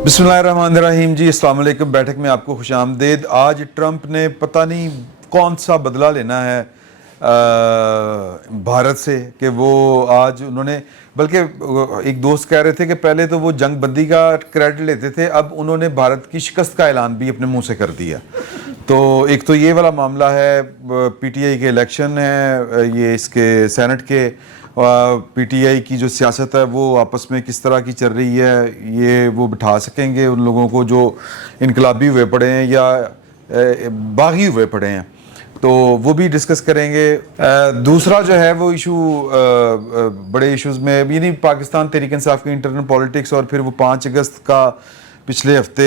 बिस्मिल्लाहिर्रहमानिर्रहीम जी, अस्सलाम वालेकुम। बैठक में आपको खुश आमदेद। आज ट्रंप ने पता नहीं कौन सा बदला लेना है भारत से कि वो आज उन्होंने, बल्कि एक दोस्त कह रहे थे कि पहले तो वो जंग बंदी का क्रेडिट लेते थे, अब उन्होंने भारत की शिकस्त का ऐलान भी अपने मुंह से कर दिया। तो एक तो ये वाला मामला है, पीटीआई के इलेक्शन है, ये इसके सेनेट के पीटीआई की जो सियासत है वो आपस में किस तरह की चल रही है, ये वो बिठा सकेंगे उन लोगों को जो इनकलाबी हुए पड़े हैं या बागी हुए पड़े हैं, तो वो भी डिस्कस करेंगे। दूसरा जो है वो इशू, बड़े इश्यूज़ में ये नहीं, पाकिस्तान तहरीक इंसाफ की इंटरनल पॉलिटिक्स, और फिर वो 5 अगस्त का पिछले हफ्ते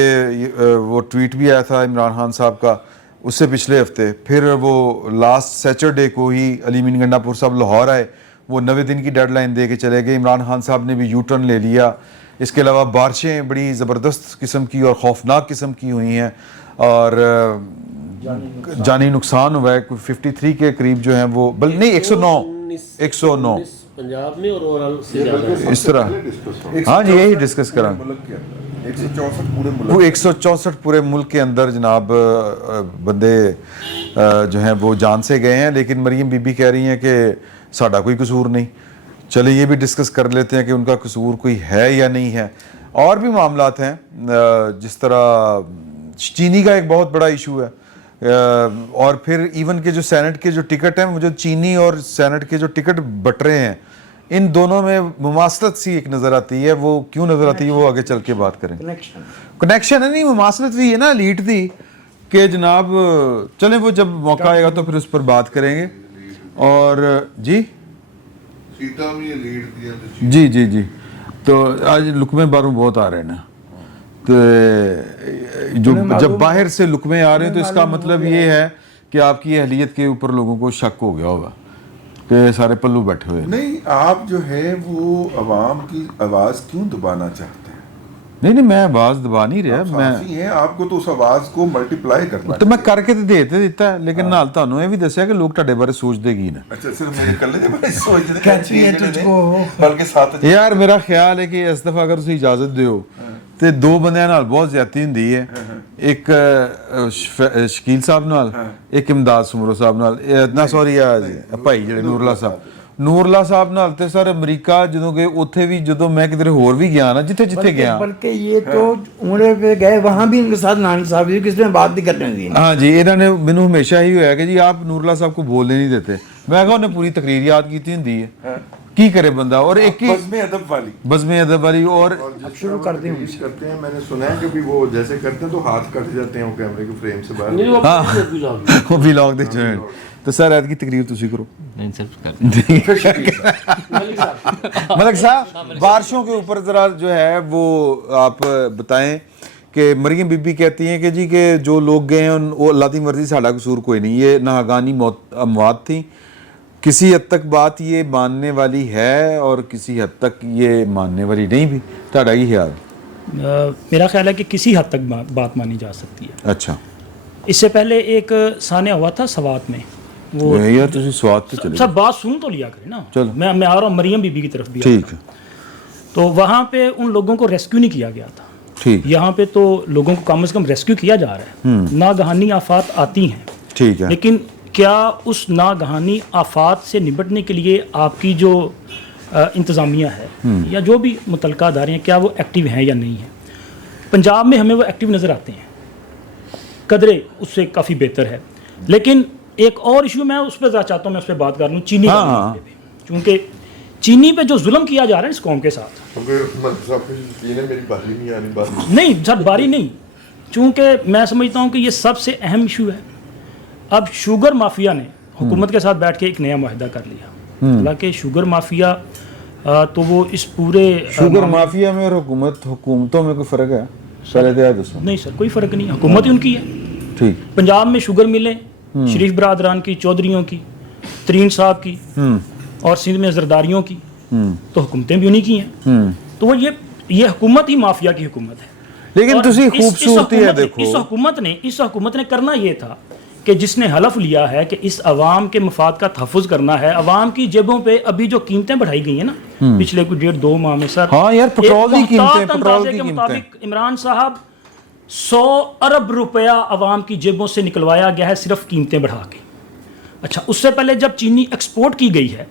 वो ट्वीट भी आया था इमरान खान साहब का, उससे पिछले हफ्ते फिर वो लास्ट सैटरडे को ही अली मीन गंडापुर साहब लाहौर आए, वो 90 दिन की डेडलाइन दे के चले गए। इमरान खान साहब ने भी यू टर्न ले लिया। इसके अलावा बारिशें बड़ी ज़बरदस्त किस्म की और ख़ौफनाक किस्म की हुई हैं और जानी नुकसान हुआ है। 53 के करीब जो हैं वो, बल नहीं 109 पंजाब में और ओवरऑल से ज़्यादा इस तरह। हाँ जी, यही डिस्कस करा। 164 पूरे मुल्क के अंदर जनाब बंदे जो हैं वो जान से गए हैं, लेकिन मरियम बीबी कह रही हैं कि साड़ा कोई कसूर नहीं। चले ये भी डिस्कस कर लेते हैं कि उनका कसूर कोई है या नहीं है। और भी मामलात हैं, जिस तरह चीनी का एक बहुत बड़ा इशू है, और फिर इवन के जो सेनेट के जो टिकट हैं, जो चीनी और सेनेट के जो टिकट बट रहे हैं, इन दोनों में मुमासलत सी एक नज़र आती है। वो क्यों नज़र आती है वो आगे चल के बात करें। कनेक्शन है नहीं, मुमासलत भी है ना, लीड थी कि जनाब चलें, वो जब मौका आएगा तो फिर उस पर बात करेंगे। और जी सीटा में ये लीड दिया जी जी जी, तो आज लुकमे बारू बहुत आ रहे हैं ना, तो जो जब बाहर से लुकमे आ रहे हैं तो इसका मतलब ये है कि आपकी अहलियत के ऊपर लोगों को शक हो गया होगा कि सारे पल्लू बैठे हुए। नहीं, आप जो है वो अवाम की आवाज़ क्यों दबाना चाहते हैं? नहीं नहीं, मैं आवाज़ दबा नहीं रहा, मैं हैं, आपको तो उस आवाज़ को मल्टीप्लाई करना तो मैं करके तो देते दिता है, लेकिन नाल ਤੁਹਾਨੂੰ ਇਹ ਵੀ ਦੱਸਿਆ ਕਿ ਲੋਕ ਤੁਹਾਡੇ ਬਾਰੇ ਸੋਚਦੇ ਕੀ ਨੇ। अच्छा, सिर्फ मेरे कल्ले ਦੇ ਬਾਰੇ ਸੋਚਦੇ कहती है तुझको बल्कि साथ ਯਾਰ ਮੇਰਾ ਖਿਆਲ ਹੈ ਕਿ ਇਸ ਦਫਾ ਅਗਰ ਤੁਸੀਂ ਇਜਾਜ਼ਤ ਦਿਓ ਤੇ ਦੋ ਬੰਦਿਆਂ ਨਾਲ ਬਹੁਤ ਜ਼ਿਆਦਤੀ ਹੁੰਦੀ ਹੈ, ਇੱਕ ਸ਼ਕੀਲ ਸਾਹਿਬ ਨਾਲ, ਇੱਕ ਇਮਦਾਦ ਸਮੂਰੋ ਸਾਹਿਬ ਨਾਲ, ਨਾ ਸੌਰੀ ਭਾਈ ਜਿਹੜੇ ਨੂਰਲਾ ਸਾਹਿਬ, ਨੂਰਲਾ ਸਾਹਿਬ ਨਾਲ ਤੇ ਸਰ ਅਮਰੀਕਾ ਜਦੋਂ ਗਏ ਉੱਥੇ ਵੀ, ਜਦੋਂ ਮੈਂ ਕਿਧਰੇ ਹੋਰ ਵੀ ਗਿਆ ਨਾ, ਜਿੱਥੇ ਜਿੱਥੇ ਗਿਆ, बल्कि ये तो उम्रे पे गए वहाँ भी इनके साथ नानी साहब जी किसी में बात नहीं करने दी। हाँ जी, ਇਹਨਾਂ ਨੇ ਮੈਨੂੰ ਹਮੇਸ਼ਾ ਹੀ ਹੋਇਆ ਕਿ ਜੀ ਆਪ ਨੂਰਲਾ ਸਾਹਿਬ को बोलने नहीं देते। मैं कहा उन्हें पूरी तकरीर याद की ਹੁੰਦੀ है, की करे बंदा। और एक ही बज़्म अदब वाली, बज़्म अदब वाली, और शुरू कर दें करते हैं। मैंने सुना है कि भी वो जैसे करते हैं तो हाथ कट जाते हैं वो कैमरे के फ्रेम से बाहर। नहीं वो हाँ। भी लॉग वो vlog ਦੇ join। तो सर ऐद की तकरीर तुसी करो। नहीं सिर्फ कर मलिक साहब, बारिशों के ऊपर ज़रा जो है वो आप बताएं कि मरियम बीबी कहती हैं कि जी कि जो लोग गए हैं वो अल्लाह की मर्जी, साड़ा कसूर कोई नहीं, ये नाहगानी अमवात थी। किसी हद तक बात ये मानने वाली है और किसी हद तक ये मानने वाली नहीं भी, ताड़ा ही ख्याल? मेरा ख्याल है कि किसी हद तक बात मानी जा सकती है। अच्छा, इससे पहले एक सानिया हुआ था सवात में, वो यार तुसी स्वाद पे चले सर बात सुन तो लिया करें ना। चलो। मैं आ रहा हूँ मरियम बीबी की तरफ भी। ठीक है, तो वहाँ पे उन लोगों को रेस्क्यू नहीं किया गया था। ठीक, यहाँ पे तो लोगों को कम से कम रेस्क्यू किया जा रहा है। नागहानी आफात आती हैं, ठीक है, लेकिन क्या उस नागहानी आफात से निपटने के लिए आपकी जो इंतज़ामिया है या जो भी मुतलका अदारे हैं, क्या वो एक्टिव हैं या नहीं है? पंजाब में हमें वो एक्टिव नज़र आते हैं, कदरे उससे काफ़ी बेहतर है। लेकिन एक और इशू मैं उस पर ज़रा चाहता हूँ, मैं उस पर बात कर लूँ, चीनी का। हाँ। क्योंकि चीनी पे जो जुल्म किया जा रहा है इस कौम के साथ, मेरी बारी नहीं आ रही बात नहीं सर बारी नहीं, चूँकि मैं समझता हूँ कि ये सबसे अहम इशू है। अब शुगर माफिया ने हुकूमत के साथ बैठ के एक नया मुआहदा कर लिया। हालांकि शुगर माफिया तो वो इस पूरे शुगर माफिया में और हुकूमतों में कोई फ़र्क है? नहीं सर, कोई फ़र्क नहीं, हुकूमत ही उनकी है। ठीक, पंजाब में शुगर मिलें शरीफ बरादरान की, चौधरियों की, तरीन साहब की, और सिंध में जरदारियों की, तो हुकूमतें भी उन्हीं की हैं। तो वो ये हुकूमत ही माफिया की हुकूमत है। लेकिन और तुसी खूबसूरती है देखो, इस हुकूमत ने करना ये था کہ جس نے حلف لیا ہے کہ اس عوام کے مفاد کا تحفظ کرنا ہے، عوام کی جیبوں پہ ابھی جو قیمتیں بڑھائی گئی ہیں نا پچھلے کچھ 1.5-2 ماہ میں سر، ہاں یار پیٹرول کی ایک قیمتیں، محتاط پیٹرول اندازے کی کے قیمتیں، مطابق عمران صاحب 100 ارب روپیہ عوام کی جیبوں سے نکلوایا گیا ہے صرف قیمتیں بڑھا کے. اچھا اس سے پہلے جب چینی ایکسپورٹ کی گئی ہے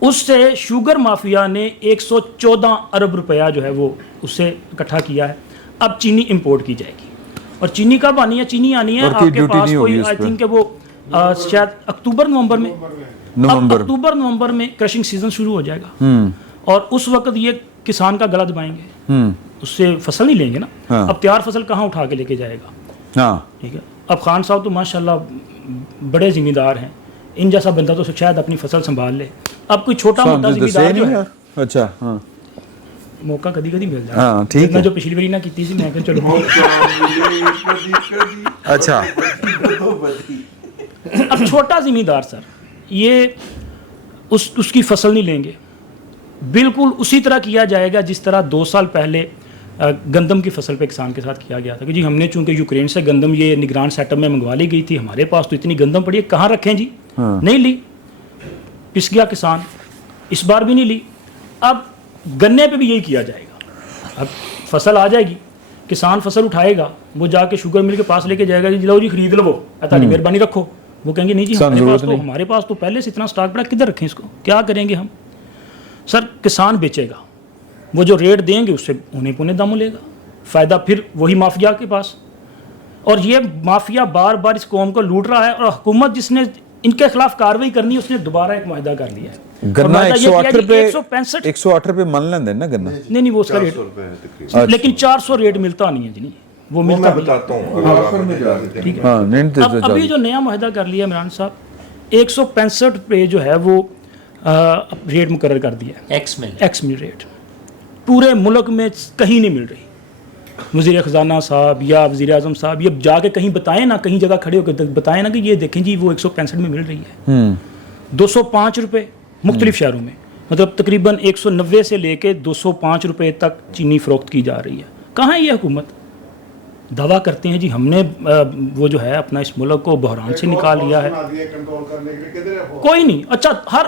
اس سے شوگر مافیا نے 114 ارب روپیہ جو ہے وہ اس سے اکٹھا کیا ہے. اب چینی امپورٹ کی جائے گی اور چینی کب آنی ہے؟ چینی آنی ہے اور آپ کوئی کے ڈیوٹی پاس نہیں کوئی ہوگی اس آئی پہ. تھنک کہ وہ شاید اکتوبر نومبر میں اکتوبر نومبر میں کرشنگ سیزن شروع ہو جائے گا اور اس وقت یہ کسان کا گلا دبائیں گے، اس سے فصل نہیں لیں گے نا. اب تیار فصل کہاں اٹھا کے لے کے جائے گا؟ ہاں ٹھیک ہے. اب خان صاحب تو ماشاءاللہ بڑے ذمہ دار ہیں، ان جیسا بندہ تو شاید اپنی فصل سنبھال لے. اب کوئی چھوٹا موٹا ذمہ دار جو ہے اچھا ہاں موقع کدی کدی مل ہاں جائے ٹھیک میں ہے جو پچھلی باری نہ کیتی سی میں کہ چلو اچھا اب چھوٹا ذمہ دار سر یہ اس کی فصل نہیں لیں گے. بالکل اسی طرح کیا جائے گا جس طرح 2 سال پہلے گندم کی فصل پہ کسان کے ساتھ کیا گیا تھا کہ جی ہم نے چونکہ یوکرین سے گندم یہ نگران سیٹ اپ میں منگوا لی گئی تھی، ہمارے پاس تو اتنی گندم پڑی ہے کہاں رکھیں جی، نہیں لی، پس گیا کسان. اس بار بھی نہیں لی. اب گنے پہ بھی یہی کیا جائے گا. اب فصل آ جائے گی، کسان فصل اٹھائے گا، وہ جا کے شوگر مل کے پاس لے کے جائے گا جی لو جی خرید لو، تاکہ مہربانی رکھو. وہ کہیں گے نہیں جی ہمارے پاس تو پہلے سے اتنا سٹاک پڑا، کدھر رکھیں اس کو، کیا کریں گے ہم؟ سر کسان بیچے گا، وہ جو ریٹ دیں گے اس سے اونے پونے داموں لے گا، فائدہ پھر وہی مافیا کے پاس. اور یہ مافیا بار بار اس قوم کو لوٹ رہا ہے اور حکومت جس نے ان کے خلاف کارروائی کرنی ہے اس نے دوبارہ ایک معاہدہ کر لیا ہے. گنا 108 روپے 165 108 روپے من لیندے نا گنا. نہیں وہ اس کا ریٹ لیکن 400 ریٹ ملتا نہیں ہے جی، نہیں وہ میں ملتا بتاتا ہوں. ہاں نہیں اب ابھی جو نیا معاہدہ کر لیا عمران صاحب 165 پہ جو ہے وہ ریٹ مقرر کر دیا ہے، ایکس مل ریٹ پورے ملک میں کہیں نہیں مل رہی. وزیر خزانہ صاحب یا وزیر اعظم صاحب یہ جا کے کہیں بتائیں نا، کہیں جگہ کھڑے ہو کے بتائیں نا کہ یہ دیکھیں جی وہ 165 میں مل رہی ہے. 205 روپے مختلف شہروں میں، مطلب تقریباً 190 سے لے کے 205 روپے تک چینی فروخت کی جا رہی ہے. کہاں ہے یہ حکومت؟ دعویٰ کرتے ہیں جی ہم نے وہ جو ہے اپنا اس ملک کو بحران سے نکال لیا ہے. کوئی نہیں. اچھا ہر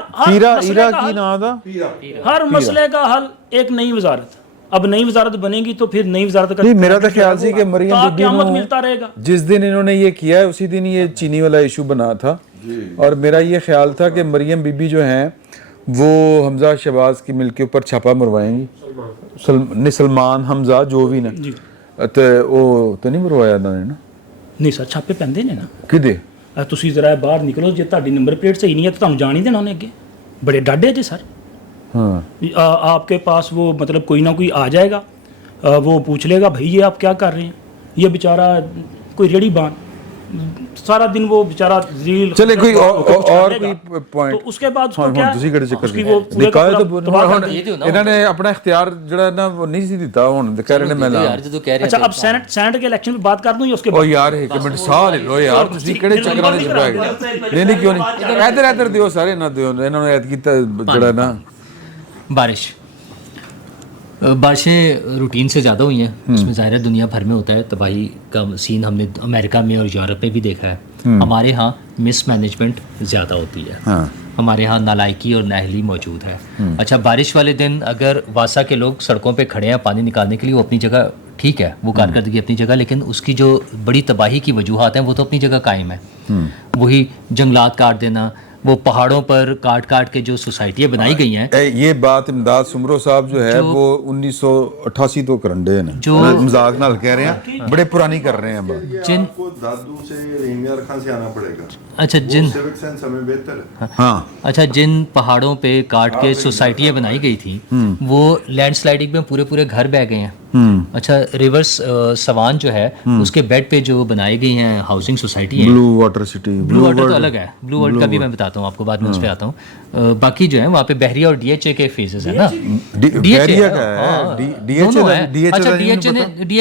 مسئلے کا حل ایک نئی وزارت. اب نئی وزارت بنے گی تو پھر نئی وزارت کا میرا تو خیال سی کہ مریم بی قیامت ملتا رہے گا. جس دن انہوں نے یہ کیا ہے اسی دن یہ چینی والا ایشو بنا تھا، اور میرا یہ خیال تھا کہ مریم بی بی جو ہیں وہ حمزہ شہباز کی مل کے اوپر چھاپا مروائیں گی. سلمان حمزہ جو بھی نا تو وہ تو نہیں مروایا انہوں نے نا. نہیں سر چھاپے پیندے نے نا. کدے ਤੁਸੀਂ ذرا باہر نکلو جی تہاڈی نمبر پلیٹ صحیح نہیں ہے تو تہاڈوں جان ہی دینا انہیں اگے. بڑے ڈاڈے جی سر. ہاں آپ کے پاس وہ مطلب کوئی نہ کوئی آ جائے گا، وہ پوچھ لے گا بھائی یہ آپ کیا کر رہے ہیں. یہ بیچارہ کوئی ریڑھی بان سارا دن وہ بیچارہ ذلیل. چلے کوئی اور کوئی پوائنٹ تو اس کے بعد اس کو کیا تسی کڑے چکر اس کی وہ پورے کا پورا انہوں نے اپنا اختیار جڑا نا وہ نہیں سی دیتا. ہن کہہ رہے نے میں اچھا اب سینٹ کے الیکشن پہ بات کر دوں یا اس کے او یار ایک منٹ ساہ لے لو یار تسی کڑے چکراں وچ پے گئے. نہیں کیوں نہیں ادھر دیو سارے نہ دیو. انہوں نے ایت کیتا جڑا نا بارشیں روٹین سے زیادہ ہوئی ہیں، اس میں ظاہر ہے دنیا بھر میں ہوتا ہے تباہی کا سین. ہم نے امریکہ میں اور یورپ میں بھی دیکھا ہے. ہمارے ہاں مس مینجمنٹ زیادہ ہوتی ہے، ہمارے ہاں نالائکی اور نااہلی موجود ہے. اچھا بارش والے دن اگر واسا کے لوگ سڑکوں پہ کھڑے ہیں پانی نکالنے کے لیے، وہ اپنی جگہ ٹھیک ہے، وہ کارکردگی اپنی جگہ، لیکن اس کی جو بڑی تباہی کی وجوہات ہیں وہ تو اپنی جگہ قائم ہے. وہی جنگلات کاٹ دینا، وہ پہاڑوں پر کاٹ کاٹ کے جو سوسائٹیاں بنائی گئی ہیں. یہ بات امداد سمرو صاحب جو ہے وہ 1988 تو کرنڈے ہیں جو مذاق نال کہہ رہے ہیں، بڑے پرانی کر رہے ہیں بات. جن کو دادو سے انجینئر خان سے آنا پڑے گا. اچھا جن سیوک سینس ہمیں بہتر ہے. ہاں اچھا جن پہاڑوں پہ کاٹ کے سوسائٹیاں بنائی گئی تھیں وہ لینڈ سلائڈنگ میں پورے پورے گھر بہ گئے ہیں. اچھا ریورس سوان جو ہے اس کے بیڈ پہ جو بنائی گئی ہیں ہاؤسنگ سوسائٹی ہیں، بلو واٹر سٹی، بلو واٹر تو الگ ہے، بلو ورلڈ کا بھی میں بتاتا ہوں آپ کو بعد میں اس پہ آتا ہوں. باقی جو ہے وہاں پہ بحریہ اور ڈی ایچ اے کے فیزز ہیں نا. ڈی ایچ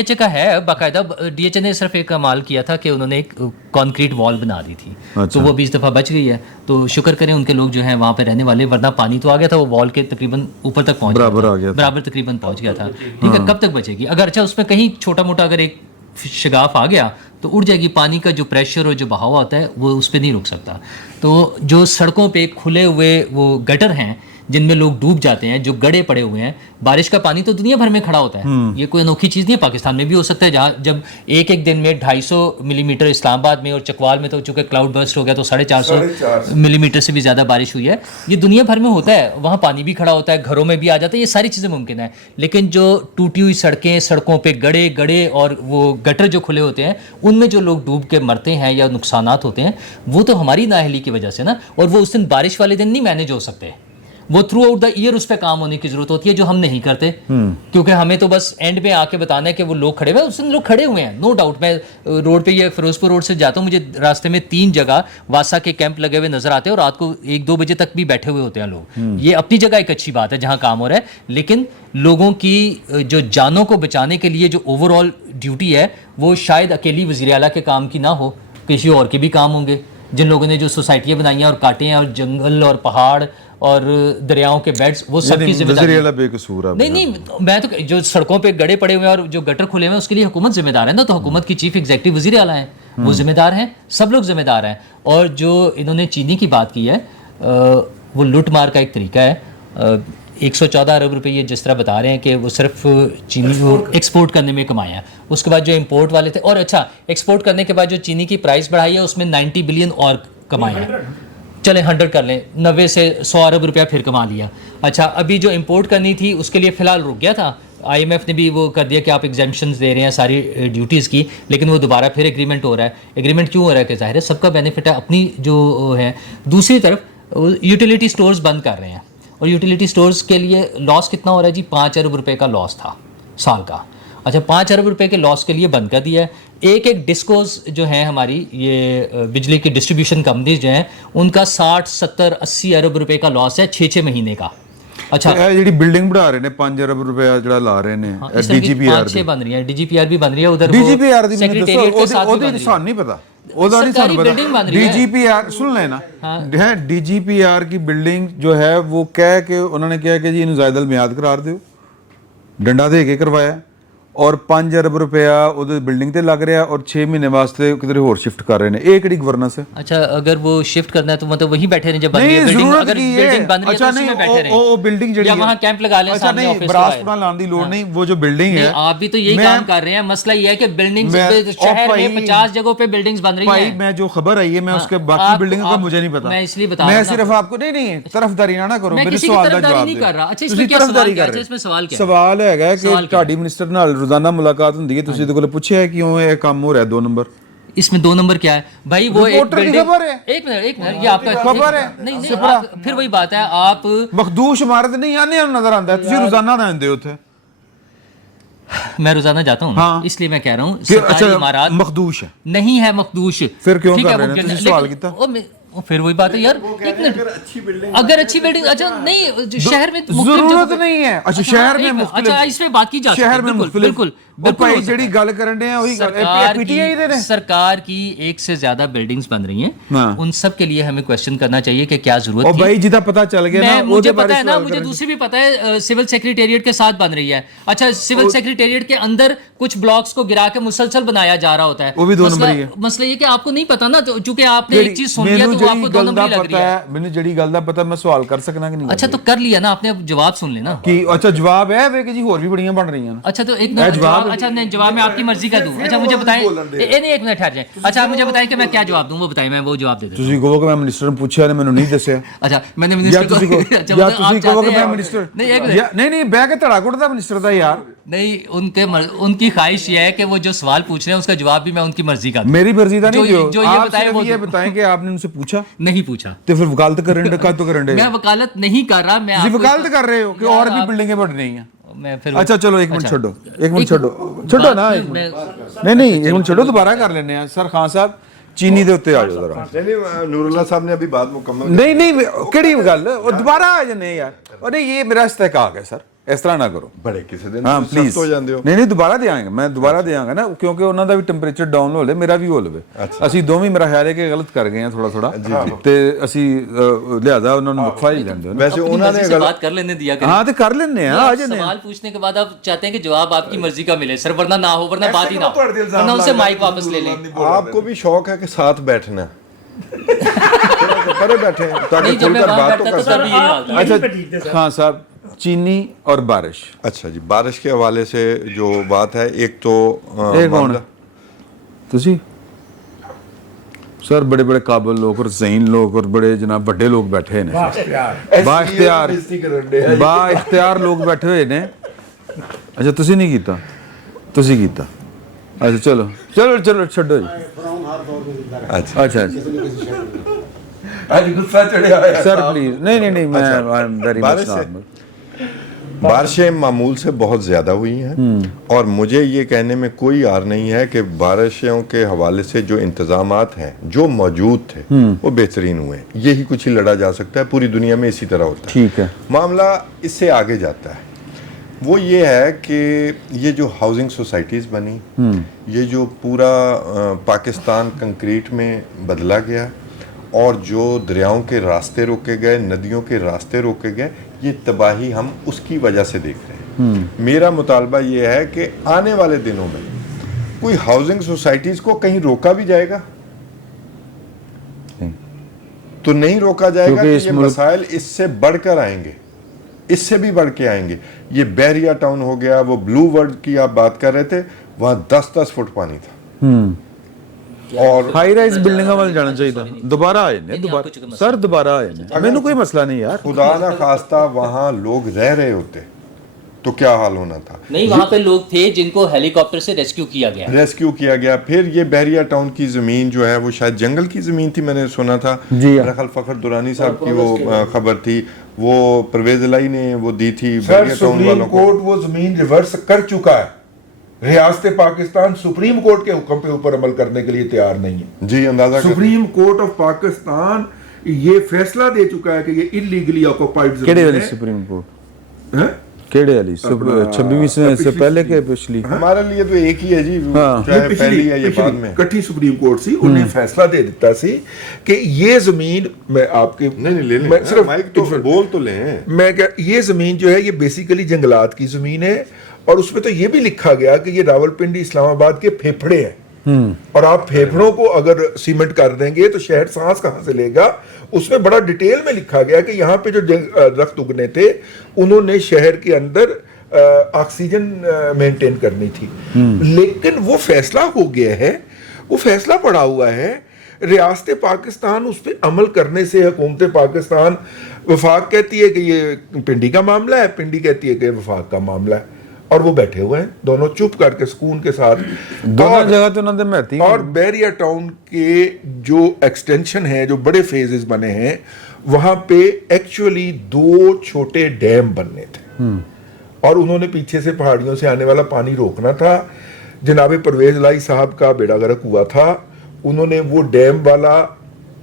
اے کا ہے باقاعدہ. ڈی ایچ اے نے صرف ایک کمال کیا تھا کہ انہوں نے ایک کانکریٹ وال بنا دی تھی، تو وہ 20 دفعہ بچ گئی ہے. تو شکر کریں ان کے لوگ جو ہیں وہاں پہ رہنے والے، ورنہ پانی تو آ گیا تھا، وہ وال کے تقریباً اوپر تک پہنچ گیا، برابر تقریباً پہنچ گیا تھا. ٹھیک ہے کب تک بچے گی؟ اگر اچھا اس میں کہیں چھوٹا موٹا اگر ایک शगाफ आ गया तो उड़ जाएगी। पानी का जो प्रेशर और जो बहाव आता है वो उस पर नहीं रुक सकता। तो जो सड़कों पे खुले हुए वो गटर हैं जिनमें लोग डूब जाते हैं, जो गड़े पड़े हुए हैं, बारिश का पानी तो दुनिया भर में खड़ा होता है, ये कोई अनोखी चीज़ नहीं है, पाकिस्तान में भी हो सकता है। जहाँ जब एक दिन में 250 मिलीमीटर इस्लामाबाद में और चकवाल में तो चूँकि क्लाउड बर्स्ट हो गया तो 450 मिलीमीटर से भी ज़्यादा बारिश हुई है, ये दुनिया भर में होता है। वहाँ पानी भी खड़ा होता है, घरों में भी आ जाता है, ये सारी चीज़ें मुमकिन है। लेकिन जो टूटी हुई सड़कें, सड़कों पर गड़े और वो गटर जो खुले होते हैं उनमें जो लोग डूब के मरते हैं या नुकसानात होते हैं, वो तो हमारी नाअहली की वजह से ना, और वो उस दिन बारिश वाले दिन नहीं मैनेज हो सकते, वो थ्रू आउट द ईयर उस पर काम होने की जरूरत होती है, जो हम नहीं करते। क्योंकि हमें तो बस एंड में आके बताना है कि वो लोग खड़े हुए हैं, उस दिन लोग खड़े हुए हैं, नो डाउट। मैं रोड पे ये फिरोजपुर रोड से जाता हूँ, मुझे रास्ते में 3 जगह वासा के कैंप लगे हुए नजर आते हैं और रात को 1-2 बजे तक भी बैठे हुए होते हैं लोग। ये अपनी जगह एक अच्छी बात है जहाँ काम हो रहा है, लेकिन लोगों की जो जानों को बचाने के लिए जो ओवरऑल ड्यूटी है वो शायद अकेली वज़ीर आला के काम की ना हो, किसी और के भी काम होंगे। जिन लोगों ने जो सोसाइटियाँ बनाई हैं और काटे हैं और जंगल और पहाड़ और दरियाओं के बेड्स, वो सबकी जिम्मेदारी है। बेकसूर है। नहीं, मैं तो जो सड़कों पे गड़े पड़े हुए हैं और जो गटर खुले हुए हैं उसके लिए हुकूमत जिम्मेदार है ना, तो हुकूमत की चीफ एग्जीक्यूटिव वज़ीर आला हैं, वो जिम्मेदार हैं, सब लोग जिम्मेदार हैं। और जो इन्होंने चीनी की बात की है, वो लूट मार का एक तरीका है। 114 अरब रुपए ये जिस तरह बता रहे हैं कि वो सिर्फ चीनी को एक्सपोर्ट करने में कमाए हैं, उसके बाद जो इंपोर्ट वाले थे, और अच्छा एक्सपोर्ट करने के बाद जो चीनी की प्राइस बढ़ाई है उसमें 90 बिलियन और कमाए हैं। चले 100 कर लें, 90 से 100 अरब रुपया फिर कमा लिया। अच्छा, अभी जो इंपोर्ट करनी थी उसके लिए फ़िलहाल रुक गया था, IMF ने भी वो कर दिया कि आप एग्जेम्पशंस दे रहे हैं सारी ड्यूटीज़ की, लेकिन वो दोबारा फिर एग्रीमेंट हो रहा है। एग्रीमेंट क्यों हो रहा है कि ज़ाहिर है सबका बेनिफिट है, अपनी जो है। दूसरी तरफ यूटिलिटी स्टोर्स बंद कर रहे हैं, और यूटिलिटी स्टोर्स के लिए लॉस कितना हो रहा है जी? 5 अरब रुपए का लॉस था साल का। अच्छा, 5 अरब रुपए के लॉस के लिए बंद कर दिया है। एक डिस्कोज जो हैं हमारी ये बिजली की डिस्ट्रीब्यूशन कंपनीज जो हैं, उनका 60, 70, 80 अरब रुपए का लॉस है 6-6 महीने का। अच्छा, ਜਿਹੜੀ ਬਿਲਡਿੰਗ ਬਣਾ ਰਹੇ ਨੇ 5 ਅਰਬ ਰੁਪਏ ਜਿਹੜਾ ਲਾ ਰਹੇ ਨੇ DGPR 5-6 बन रही है, DGPR भी बन रही है उधर। DGPR ਦੀ सेक्रेटेरिएट के साथ ਉਹਦੇ ਸਾਨੂੰ नहीं पता, ਉਹਦਾ नहीं ਸਾਨੂੰ पता। DGPR सुन लेना है, DGPR की बिल्डिंग जो है वो कह के उन्होंने किया कि जी इन्हें ज़ायदल मियाद करार दो, डंडा दे के करवाया, और 5 अरब रुपया ਉਹਦੇ ਬਿਲਡਿੰਗ ਤੇ ਲੱਗ ਰਿਹਾ और 6 ਮਹੀਨੇ ਵਾਸਤੇ ਕਿਧਰੇ ਹੋਰ शिफ्ट कर रहे हैं। ਇਹ ਕਿਹੜੀ ਗਵਰਨੈਂਸ है? अच्छा, अगर वो शिफ्ट करना है तो मतलब वहीं बैठे रहे जब बन रही है बिल्डिंग, अगर बिल्डिंग बन रही है तो उसी में बैठे रहे। वो बिल्डिंग ਜਿਹੜੀ या वहां कैंप लगा लें सामने ऑफिस का। बरासपुरा लाने की लोड़ नहीं, वो जो बिल्डिंग है, आप भी तो यही काम कर रहे हैं। मसला ये है कि बिल्डिंग शहर में 50 जगहों पे बिल्डिंग्स बन रही हैं। भाई मैं जो खबर आई है मैं उसके बाकी बिल्डिंगों का मुझे नहीं पता, मैं इसलिए बता मैं सिर्फ आपको नहीं तरफदारी ना करो, मेरे सवाल का जवाब नहीं कर रहा। अच्छा, इसमें क्या सवाल है? इसमें सवाल क्या है? सवाल हैगा कि ਤੁਹਾਡੀ ਮਿਨਿਸਟਰ ਨਾਲ ਰੋਜ਼ਾਨਾ ਮੁਲਾਕਾਤ ਹੁੰਦੀ ਹੈ, ਤੁਸੀਂ ਇਹਦੇ ਕੋਲ ਪੁੱਛਿਆ ਕਿਉਂ ਇਹ ਕੰਮ ਹੋ ਰਿਹਾ 2 नंबर? इसमें 2 नंबर क्या है भाई? वो एक बिल्डिंग, एक मिनट, ये आपका खबर है। नहीं, फिर वही बात है, आप मखदूश इमारत नहीं आने नजर आता है, ਤੁਸੀਂ ਰੋਜ਼ਾਨਾ ਰਹਿੰਦੇ ਹੋ ਉੱਥੇ। मैं रोजाना जाता हूँ, इसलिए मैं कह रहा हूँ सरकारी इमारत मखदूश है नहीं है, मखदूश। फिर क्यों कर रहे हैं? सवाल किया फिर वही बात है यार, अगर अच्छी बिल्डिंग, अच्छा नहीं शहर में जरूरत नहीं है। अच्छा, शहर में अच्छा इसमें बात की जा शहर में बिल्कुल भाई ਜਿਹੜੀ ਗੱਲ ਕਰਨ ਦੇ ਆ ਉਹੀ पीटीआई दे रहे हैं। सरकार की 1 से ज्यादा बिल्डिंग्स बन रही हैं, उन सब के लिए हमें क्वेश्चन करना चाहिए कि क्या जरूरत थी। भाई जितना पता चल गया ना, मुझे पता है ना, मुझे दूसरी भी पता है, सिविल सेक्रेटेरिएट के साथ बन रही है। अच्छा, सिविल सेक्रेटेरिएट के अंदर कुछ ब्लॉक्स को गिरा के मुसलसल बनाया जा रहा होता है, वो भी 2 नंबर ही है। मसला ये कि आपको नहीं पता ना, चूंकि आपने एक चीज सुन लिया तो आपको 2 नंबर लग रही है। मैंने जड़ी गल दा पता, मैं सवाल कर सकना कि नहीं? अच्छा, तो कर लिया ना आपने, अब जवाब सुन लेना कि अच्छा जवाब है वे कि जी और भी बढ़ियां बन रही हैं। अच्छा, तो एक जवाब, अच्छा नहीं, जवाब मैं आपकी मर्जी का दूं। अच्छा, मुझे बताएं, नहीं 1 मिनट ठहर जाए। अच्छा, मुझे बताएं कि मैं क्या जवाब दूं, वो बताएं, मैं वो जवाब दे दूं। ਤੁਸੀਂ ਕਹੋ ਕਿ ਮੈਂ ਮਿਨਿਸਟਰ ਨੂੰ ਪੁੱਛਿਆ ਨੇ ਮੈਨੂੰ ਨਹੀਂ ਦੱਸਿਆ। अच्छा, मैंने मिनिस्टर को, अच्छा या ਤੁਸੀਂ ਕਹੋ ਕਿ ਮੈਂ ਮਿनिस्टर नहीं ਬਹਿ ਕੇ ਧੜਾ ਕੁੱਟਦਾ ਮਿनिस्टर ਦਾ यार। नहीं, उनकी ख्वाहिश ये है कि वो जो सवाल पूछ रहे हैं उसका जवाब भी मैं उनकी मर्जी का दूं। मेरी मर्जी का नहीं, जो ये बताएं, वो ये बताएं कि आपने उनसे पूछा नहीं पूछा, तो फिर वकालत करने का तो करने मैं वकालत नहीं कर रहा, मैं वकालत कर रहे हो कि और भी बिल्डिंगें बन रही हैं। मैं फिर अच्छा चलो 1 मिनट छोड़ो, 1 मिनट छोड़ो ना, नहीं 1 मिनट छोड़ो, दोबारा कर लेने हैं। सर खान साहब चीनी ਦੇ ਉੱਤੇ ਆ ਜਾਓ ਜ਼ਰਾ। नहीं नूरुल्लाह साहब ने अभी बात मुकम्मल नहीं ਕਿਹੜੀ ਗੱਲ, ਉਹ ਦੁਬਾਰਾ ਆ ਜਨੇ यार। अरे ये मेरा इस्तेहकाक है सर, ਇਸ ਤਰ੍ਹਾਂ ਨਾ ਕਰੋ। ਬੜੇ ਕਿਸੇ ਦਿਨ ਹਾਂ ਤੁਸੀਂ ਪਲੀਜ਼ ਸਖਤ ਹੋ ਜਾਂਦੇ ਹੋ। ਨਹੀਂ ਦੁਬਾਰਾ ਦੇਵਾਂਗੇ, ਮੈਂ ਦੁਬਾਰਾ ਦੇਵਾਂਗਾ ਨਾ, ਕਿਉਂਕਿ ਉਹਨਾਂ ਦਾ ਵੀ ਟੈਂਪਰੇਚਰ ਡਾਊਨ ਹੋ ਲੇ, ਮੇਰਾ ਵੀ ਹੋ ਲਵੇ। ਅਸੀਂ ਦੋਵੇਂ ਮੇਰਾ ਖਿਆਲ ਹੈ ਕਿ ਗਲਤ ਕਰ ਗਏ ਹਾਂ ਥੋੜਾ ਤੇ ਅਸੀਂ ਲਿਹਾਜ਼ਾ ਉਹਨਾਂ ਨੂੰ ਵਕਫਾ ਹੀ ਲੈਂਦੇ। वैसे अपनी उन्होंने मर्जी से बात कर लेने दिया करें। हाँ तो कर लेने हैं, आ जाने सवाल पूछने के बाद आप चाहते हैं कि जवाब आपकी मर्जी का मिले सर, वरना ना हो, वरना बात ही ना हो, वरना उनसे माइक वापस ले लें। आपको भी शौक है कि साथ बैठना परे बैठे हैं ताकि नहीं, जब मैं खुलकर वहाँ बात तो बैठता कर तो सर सकें। यही हाल था। यहीं पे ठीक थे सर। हाँ साहब, चीनी और बारिश। अच्छा जी, बारिश के हवाले से जो बात है, एक तो एक कौन मामला- तुसी सर बड़े बड़े काबिल लोग और ज़हीन लोग और बड़े जनाब बड़े लोग बैठे हैं बा इख्तियार लोग बैठे हुए ने। अच्छा तुसी नहीं कीता, तुसी कीता। अच्छा चलो चलो चलो छड्डो जी। अच्छा अच्छा आज गुस्सा चढ़े आया सर प्लीज, नहीं नहीं नहीं, मैं आई एम वेरी मच बारिश से- नॉर्मल। बारिशें मामूल से बहुत ज़्यादा हुई हैं और मुझे ये कहने में कोई आर नहीं है कि बारिशों के हवाले से जो इंतज़ामात हैं जो मौजूद थे वो बेहतरीन हुए हैं। यही कुछ ही लड़ा जा सकता है, पूरी दुनिया में इसी तरह होता है। ठीक है। मामला इससे आगे जाता है, वो ये है कि ये जो हाउसिंग सोसाइटीज़ बनी, ये जो पूरा पाकिस्तान कंक्रीट में बदला गया और जो दरियाओं के रास्ते रोके गए, नदियों के रास्ते रोके गए, ये तबाही हम उसकी वजह से देख रहे हैं। मेरा मुतालबा ये है कि आने वाले दिनों में कोई हाउसिंग सोसाइटीज़ को कहीं रोका भी जाएगा तो नहीं रोका जाएगा क्योंकि कि इस ये मुल्क- मसाइल इससे बढ़कर आएंगे, इससे भी बढ़ के आएंगे। ये बहरिया टाउन हो गया, वो ब्लू वर्ल्ड की आप बात कर रहे थे, वहाँ 10-10 फुट पानी था और हाई राइज बिल्डिंगां वाल जाना चाहिए था। दोबारा आए ने, नहीं, दोबारा आपको चुका मसला सर दोबारा आए ने, मैंने कोई मसला नहीं यार। खुदा ना खास्ता वहाँ लोग रह रहे होते तो क्या हाल होना था। नहीं, वहाँ पे लोग थे जिनको हेलीकॉप्टर से रेस्क्यू किया गया। रेस्क्यू किया गया। फिर ये बहरिया टाउन की ज़मीन जो है वो शायद जंगल की ज़मीन थी, मैंने सुना था। जी हाँ। मेरा ख्याल फ़खर दुरानी साहब की वो खबर थी, वो परवेज़ इलाही ने वो दी थी सर बहरिया टाउन सुप्रीम वालों को। कोर्ट वो जमीन रिवर्स कर चुका है। रियासत पाकिस्तान सुप्रीम कोर्ट के हुक्म पे ऊपर अमल करने के लिए तैयार नहीं है। जी अंदाजा कर सुप्रीम कोर्ट ऑफ पाकिस्तान ये फैसला दे चुका है कि ये इलीगली ऑक्युपाइड केड़े जमीन वाली है। सुप्रीम कोर्ट, हैं? केड़े वाली 26वीं से पिछली पहले के पिछली? हमारे लिए तो एक ही है जी, हाँ। चाहे नहीं, पहली है या पिछली बाद में। इकट्ठी सुप्रीम कोर्ट सी उन्हें फैसला दे दिता सी कि ये जमीन मैं आपके नहीं ले लें, मैं सिर्फ माइक तो बोल तो लें। मैं क्या, ये जमीन जो है ये बेसिकली जंगलात की जमीन है और उसमें तो ये भी लिखा गया कि ये रावलपिंडी इस्लामाबाद के फेफड़े हैं और आप फेफड़ों को अगर सीमेंट कर देंगे तो शहर सांस कहाँ से लेगा। उसमें बड़ा डिटेल में लिखा गया कि यहाँ पे जो दरख्त उगने थे उन्होंने शहर के अंदर ऑक्सीजन मेंटेन करनी थी। लेकिन वो फैसला हो गया है, वो फैसला पड़ा हुआ है। रियासत पाकिस्तान उस पर अमल करने से हुकूमत पाकिस्तान, वफाक कहती है कि ये पिंडी का मामला है, पिंडी कहती है कि वफाक का मामला है और वो बैठे हुए हैं दोनों चुप करके सुकून के साथ। दोनों जगह तो उन्होंने महती और बहरिया टाउन के जो एक्सटेंशन है, जो बड़े फेजेस बने हैं, वहां पे एक्चुअली 2 छोटे डैम बनने थे और उन्होंने पीछे से पहाड़ियों से आने वाला पानी रोकना था। जनाब परवेज इलाही साहब का बेड़ा गर्क हुआ था, उन्होंने वो डैम वाला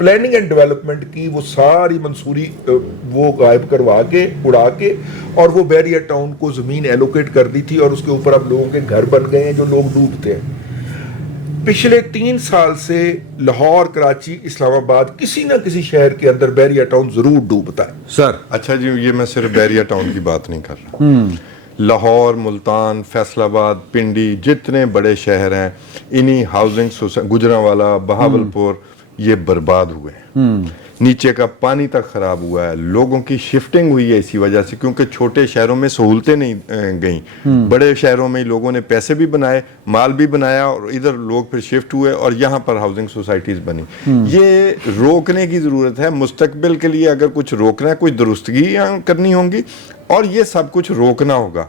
प्लानिंग एंड डेवलपमेंट की वो सारी मंसूरी वो गायब करवा के उड़ा के और वो बहरिया टाउन को ज़मीन एलोकेट कर दी थी और उसके ऊपर अब लोगों के घर बन गए हैं जो लोग डूबते हैं। पिछले 3 साल से लाहौर, कराची, इस्लामाबाद किसी ना किसी शहर के अंदर बहरिया टाउन जरूर डूबता है। सर। अच्छा जी, ये मैं सिर्फ बहरिया टाउन की बात नहीं कर रहा। लाहौर, मुल्तान, फैसलाबाद, पिंडी, जितने बड़े शहर हैं, इन्हीं हाउसिंग सोसाइटी, गुजरांवाला, बहावलपुर, ये बर्बाद हुए हैं। नीचे का पानी तक खराब हुआ है, लोगों की शिफ्टिंग हुई है इसी वजह से, क्योंकि छोटे शहरों में सहूलतें नहीं गईं, बड़े शहरों में लोगों ने पैसे भी बनाए, माल भी बनाया और इधर लोग फिर शिफ्ट हुए और यहाँ पर हाउसिंग सोसाइटीज़ बनी। ये रोकने की ज़रूरत है। मुस्तकबिल के लिए अगर कुछ रोकना है, कुछ दुरुस्तगी करनी होंगी और ये सब कुछ रोकना होगा।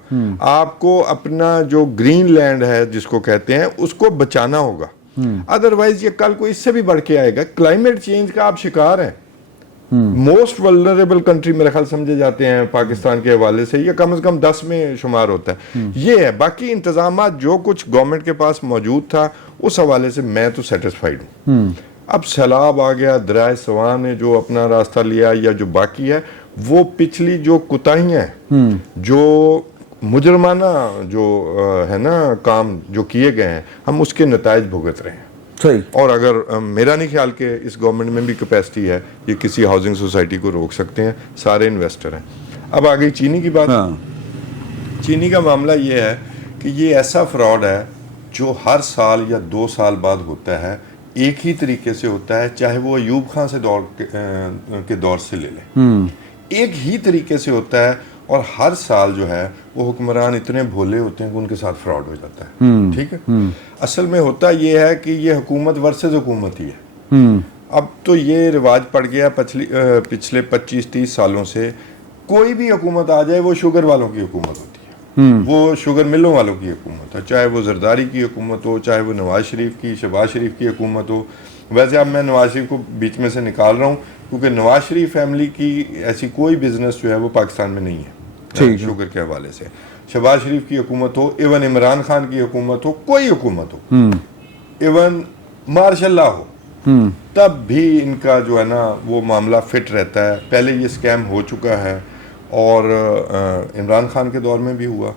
आपको अपना जो ग्रीन लैंड है जिसको कहते हैं उसको बचाना होगा, अदरवाइज ये कल को इससे भी बढ़ के आएगा। क्लाइमेट चेंज का आप शिकार हैं। मोस्ट वल्नरेबल कंट्री मेरे ख्याल समझे जाते हैं पाकिस्तान के हवाले से, ये कम से कम 10 में शुमार होता है। ये है, बाकी इंतजाम जो कुछ गवर्नमेंट के पास मौजूद था उस हवाले से मैं तो सेटिस्फाइड हूँ। अब सैलाब आ गया, दरिया सवां ने जो अपना रास्ता लिया या जो बाकी है وہ پچھلی جو کوتاہیاں ہیں جو مجرمانہ جو ہے نا کام جو کیے گئے ہیں ہم اس کے نتائج بھگت رہے ہیں. صحیح. اور اگر میرا نہیں خیال کہ اس گورنمنٹ میں بھی کیپیسٹی ہے یہ کسی ہاؤسنگ سوسائٹی کو روک سکتے ہیں, سارے انویسٹر ہیں. اب آ گئی چینی کی بات. چینی کا معاملہ یہ ہے کہ یہ ایسا فراڈ ہے جو ہر سال یا 2 سال بعد ہوتا ہے, ایک ہی طریقے سے ہوتا ہے, چاہے وہ ایوب خان سے کے دور سے لے لیں, ایک ہی طریقے سے ہوتا ہے. اور ہر سال جو ہے وہ حکمران اتنے بھولے ہوتے ہیں کہ ان کے ساتھ فراڈ ہو جاتا ہے. ٹھیک ہے. اصل میں ہوتا یہ ہے کہ یہ حکومت ورسز حکومت ہی ہے. اب تو یہ رواج پڑ گیا پچھلے 25-30 سالوں سے, کوئی بھی حکومت آ جائے وہ شوگر والوں کی حکومت ہوتی ہے, وہ شوگر ملوں والوں کی حکومت ہے, چاہے وہ زرداری کی حکومت ہو, چاہے وہ نواز شریف کی, شہباز شریف کی حکومت ہو. ویسے اب میں نواز شریف کو بیچ میں سے نکال رہا ہوں کیونکہ نواز شریف فیملی کی ایسی کوئی بزنس جو ہے وہ پاکستان میں نہیں ہے شوگر کے حوالے سے. شہباز شریف کی حکومت ہو, ایون عمران خان کی حکومت ہو, کوئی حکومت ہو, ایون ماشاء اللہ ہو, تب بھی ان کا جو ہے نا وہ معاملہ فٹ رہتا ہے. پہلے یہ سکیم ہو چکا ہے اور عمران خان کے دور میں بھی ہوا,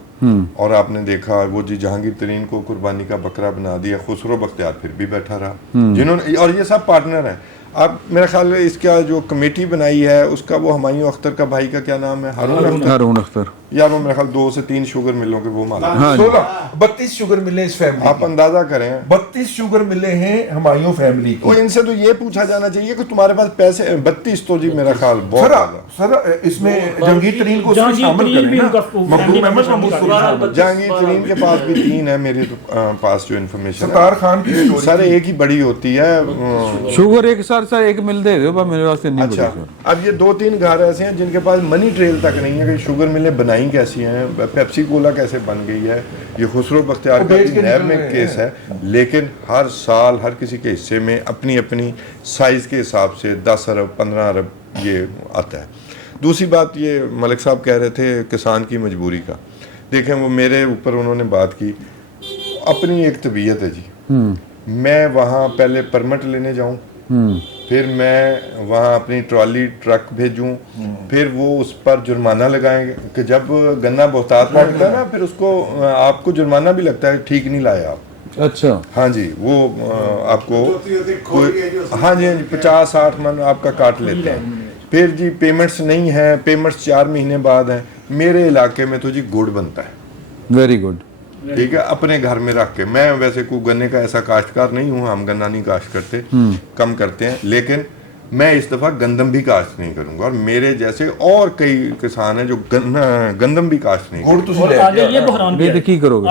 اور آپ نے دیکھا وہ جی جہانگیر ترین کو قربانی کا بکرا بنا دیا, خسرو بختیار پھر بھی بیٹھا رہا, جنہوں نے, اور یہ سب پارٹنر ہیں. اب میرا خیال ہے اس کا جو کمیٹی بنائی ہے اس کا وہ ہمایوں اختر کا بھائی کا کیا نام ہے, ہارون اختر, یا وہ میرا خیال 2 سے 3 شوگر ملوں کے وہ مالک. 32 شوگر ملے اس فیملی, آپ اندازہ کریں 32 شوگر ملے ہیں ہمایوں فیملی کو. ان سے تو یہ پوچھا جانا چاہیے کہ تمہارے پاس پیسے 32 تو جی میرا خیال بہت. سر اس میں جہانگیر ترین کو شامل کریں نا, مخدوم احمد محمود کو شامل. جہانگیر ترین کے پاس بھی 3 ہے میرے پاس جو انفارمیشن. ستار خان کی سٹوری سر ایک ہی بڑی ہوتی ہے شوگر ایک سر ایک مل دے دو میرے واسطے نہیں. اچھا اب یہ 2-3 گھر ایسے ہیں جن کے پاس منی ٹریل تک نہیں ہے کہ شوگر ملیں بنائی کیسی ہیں, پیپسی کولا کیسے بن گئی ہے. یہ خسرو بختیار کا نیب میں کیس ہے, لیکن ہر سال ہر کسی کے حصے میں اپنی اپنی سائز کے حساب سے 10 ارب 15 ارب یہ آتا ہے. دوسری بات یہ ملک صاحب کہہ رہے تھے کسان کی مجبوری کا. دیکھیں وہ میرے اوپر انہوں نے بات کی, اپنی ایک طبیعت ہے جی, میں وہاں پہلے پرمٹ لینے جاؤں, پھر میں وہاں اپنی ٹرالی ٹرک بھیجوں, پھر وہ اس پر جرمانہ لگائیں گے کہ جب گنا بہتات پہنچتا ہے نا پھر اس کو آپ کو جرمانہ بھی لگتا ہے ٹھیک نہیں لائے آپ. اچھا ہاں جی, وہ آپ کو ہاں جی 50-60 من آپ کا کاٹ لیتے ہیں. پھر جی پیمنٹس نہیں ہیں, پیمنٹس 4 مہینے بعد ہیں. میرے علاقے میں تو جی گڑ بنتا ہے, ویری گڈ, ٹھیک ہے, اپنے گھر میں رکھ کے. میں ویسے کوئی گنے کا ایسا کاشتکار نہیں ہوں, ہم گنا نہیں کاشت کرتے, کم کرتے ہیں, لیکن میں اس دفعہ گندم بھی کاشت نہیں کروں گا. اور میرے جیسے اور کئی کسان ہیں جو گندم بھی کاشت نہیں کرتے. کی کرو گے,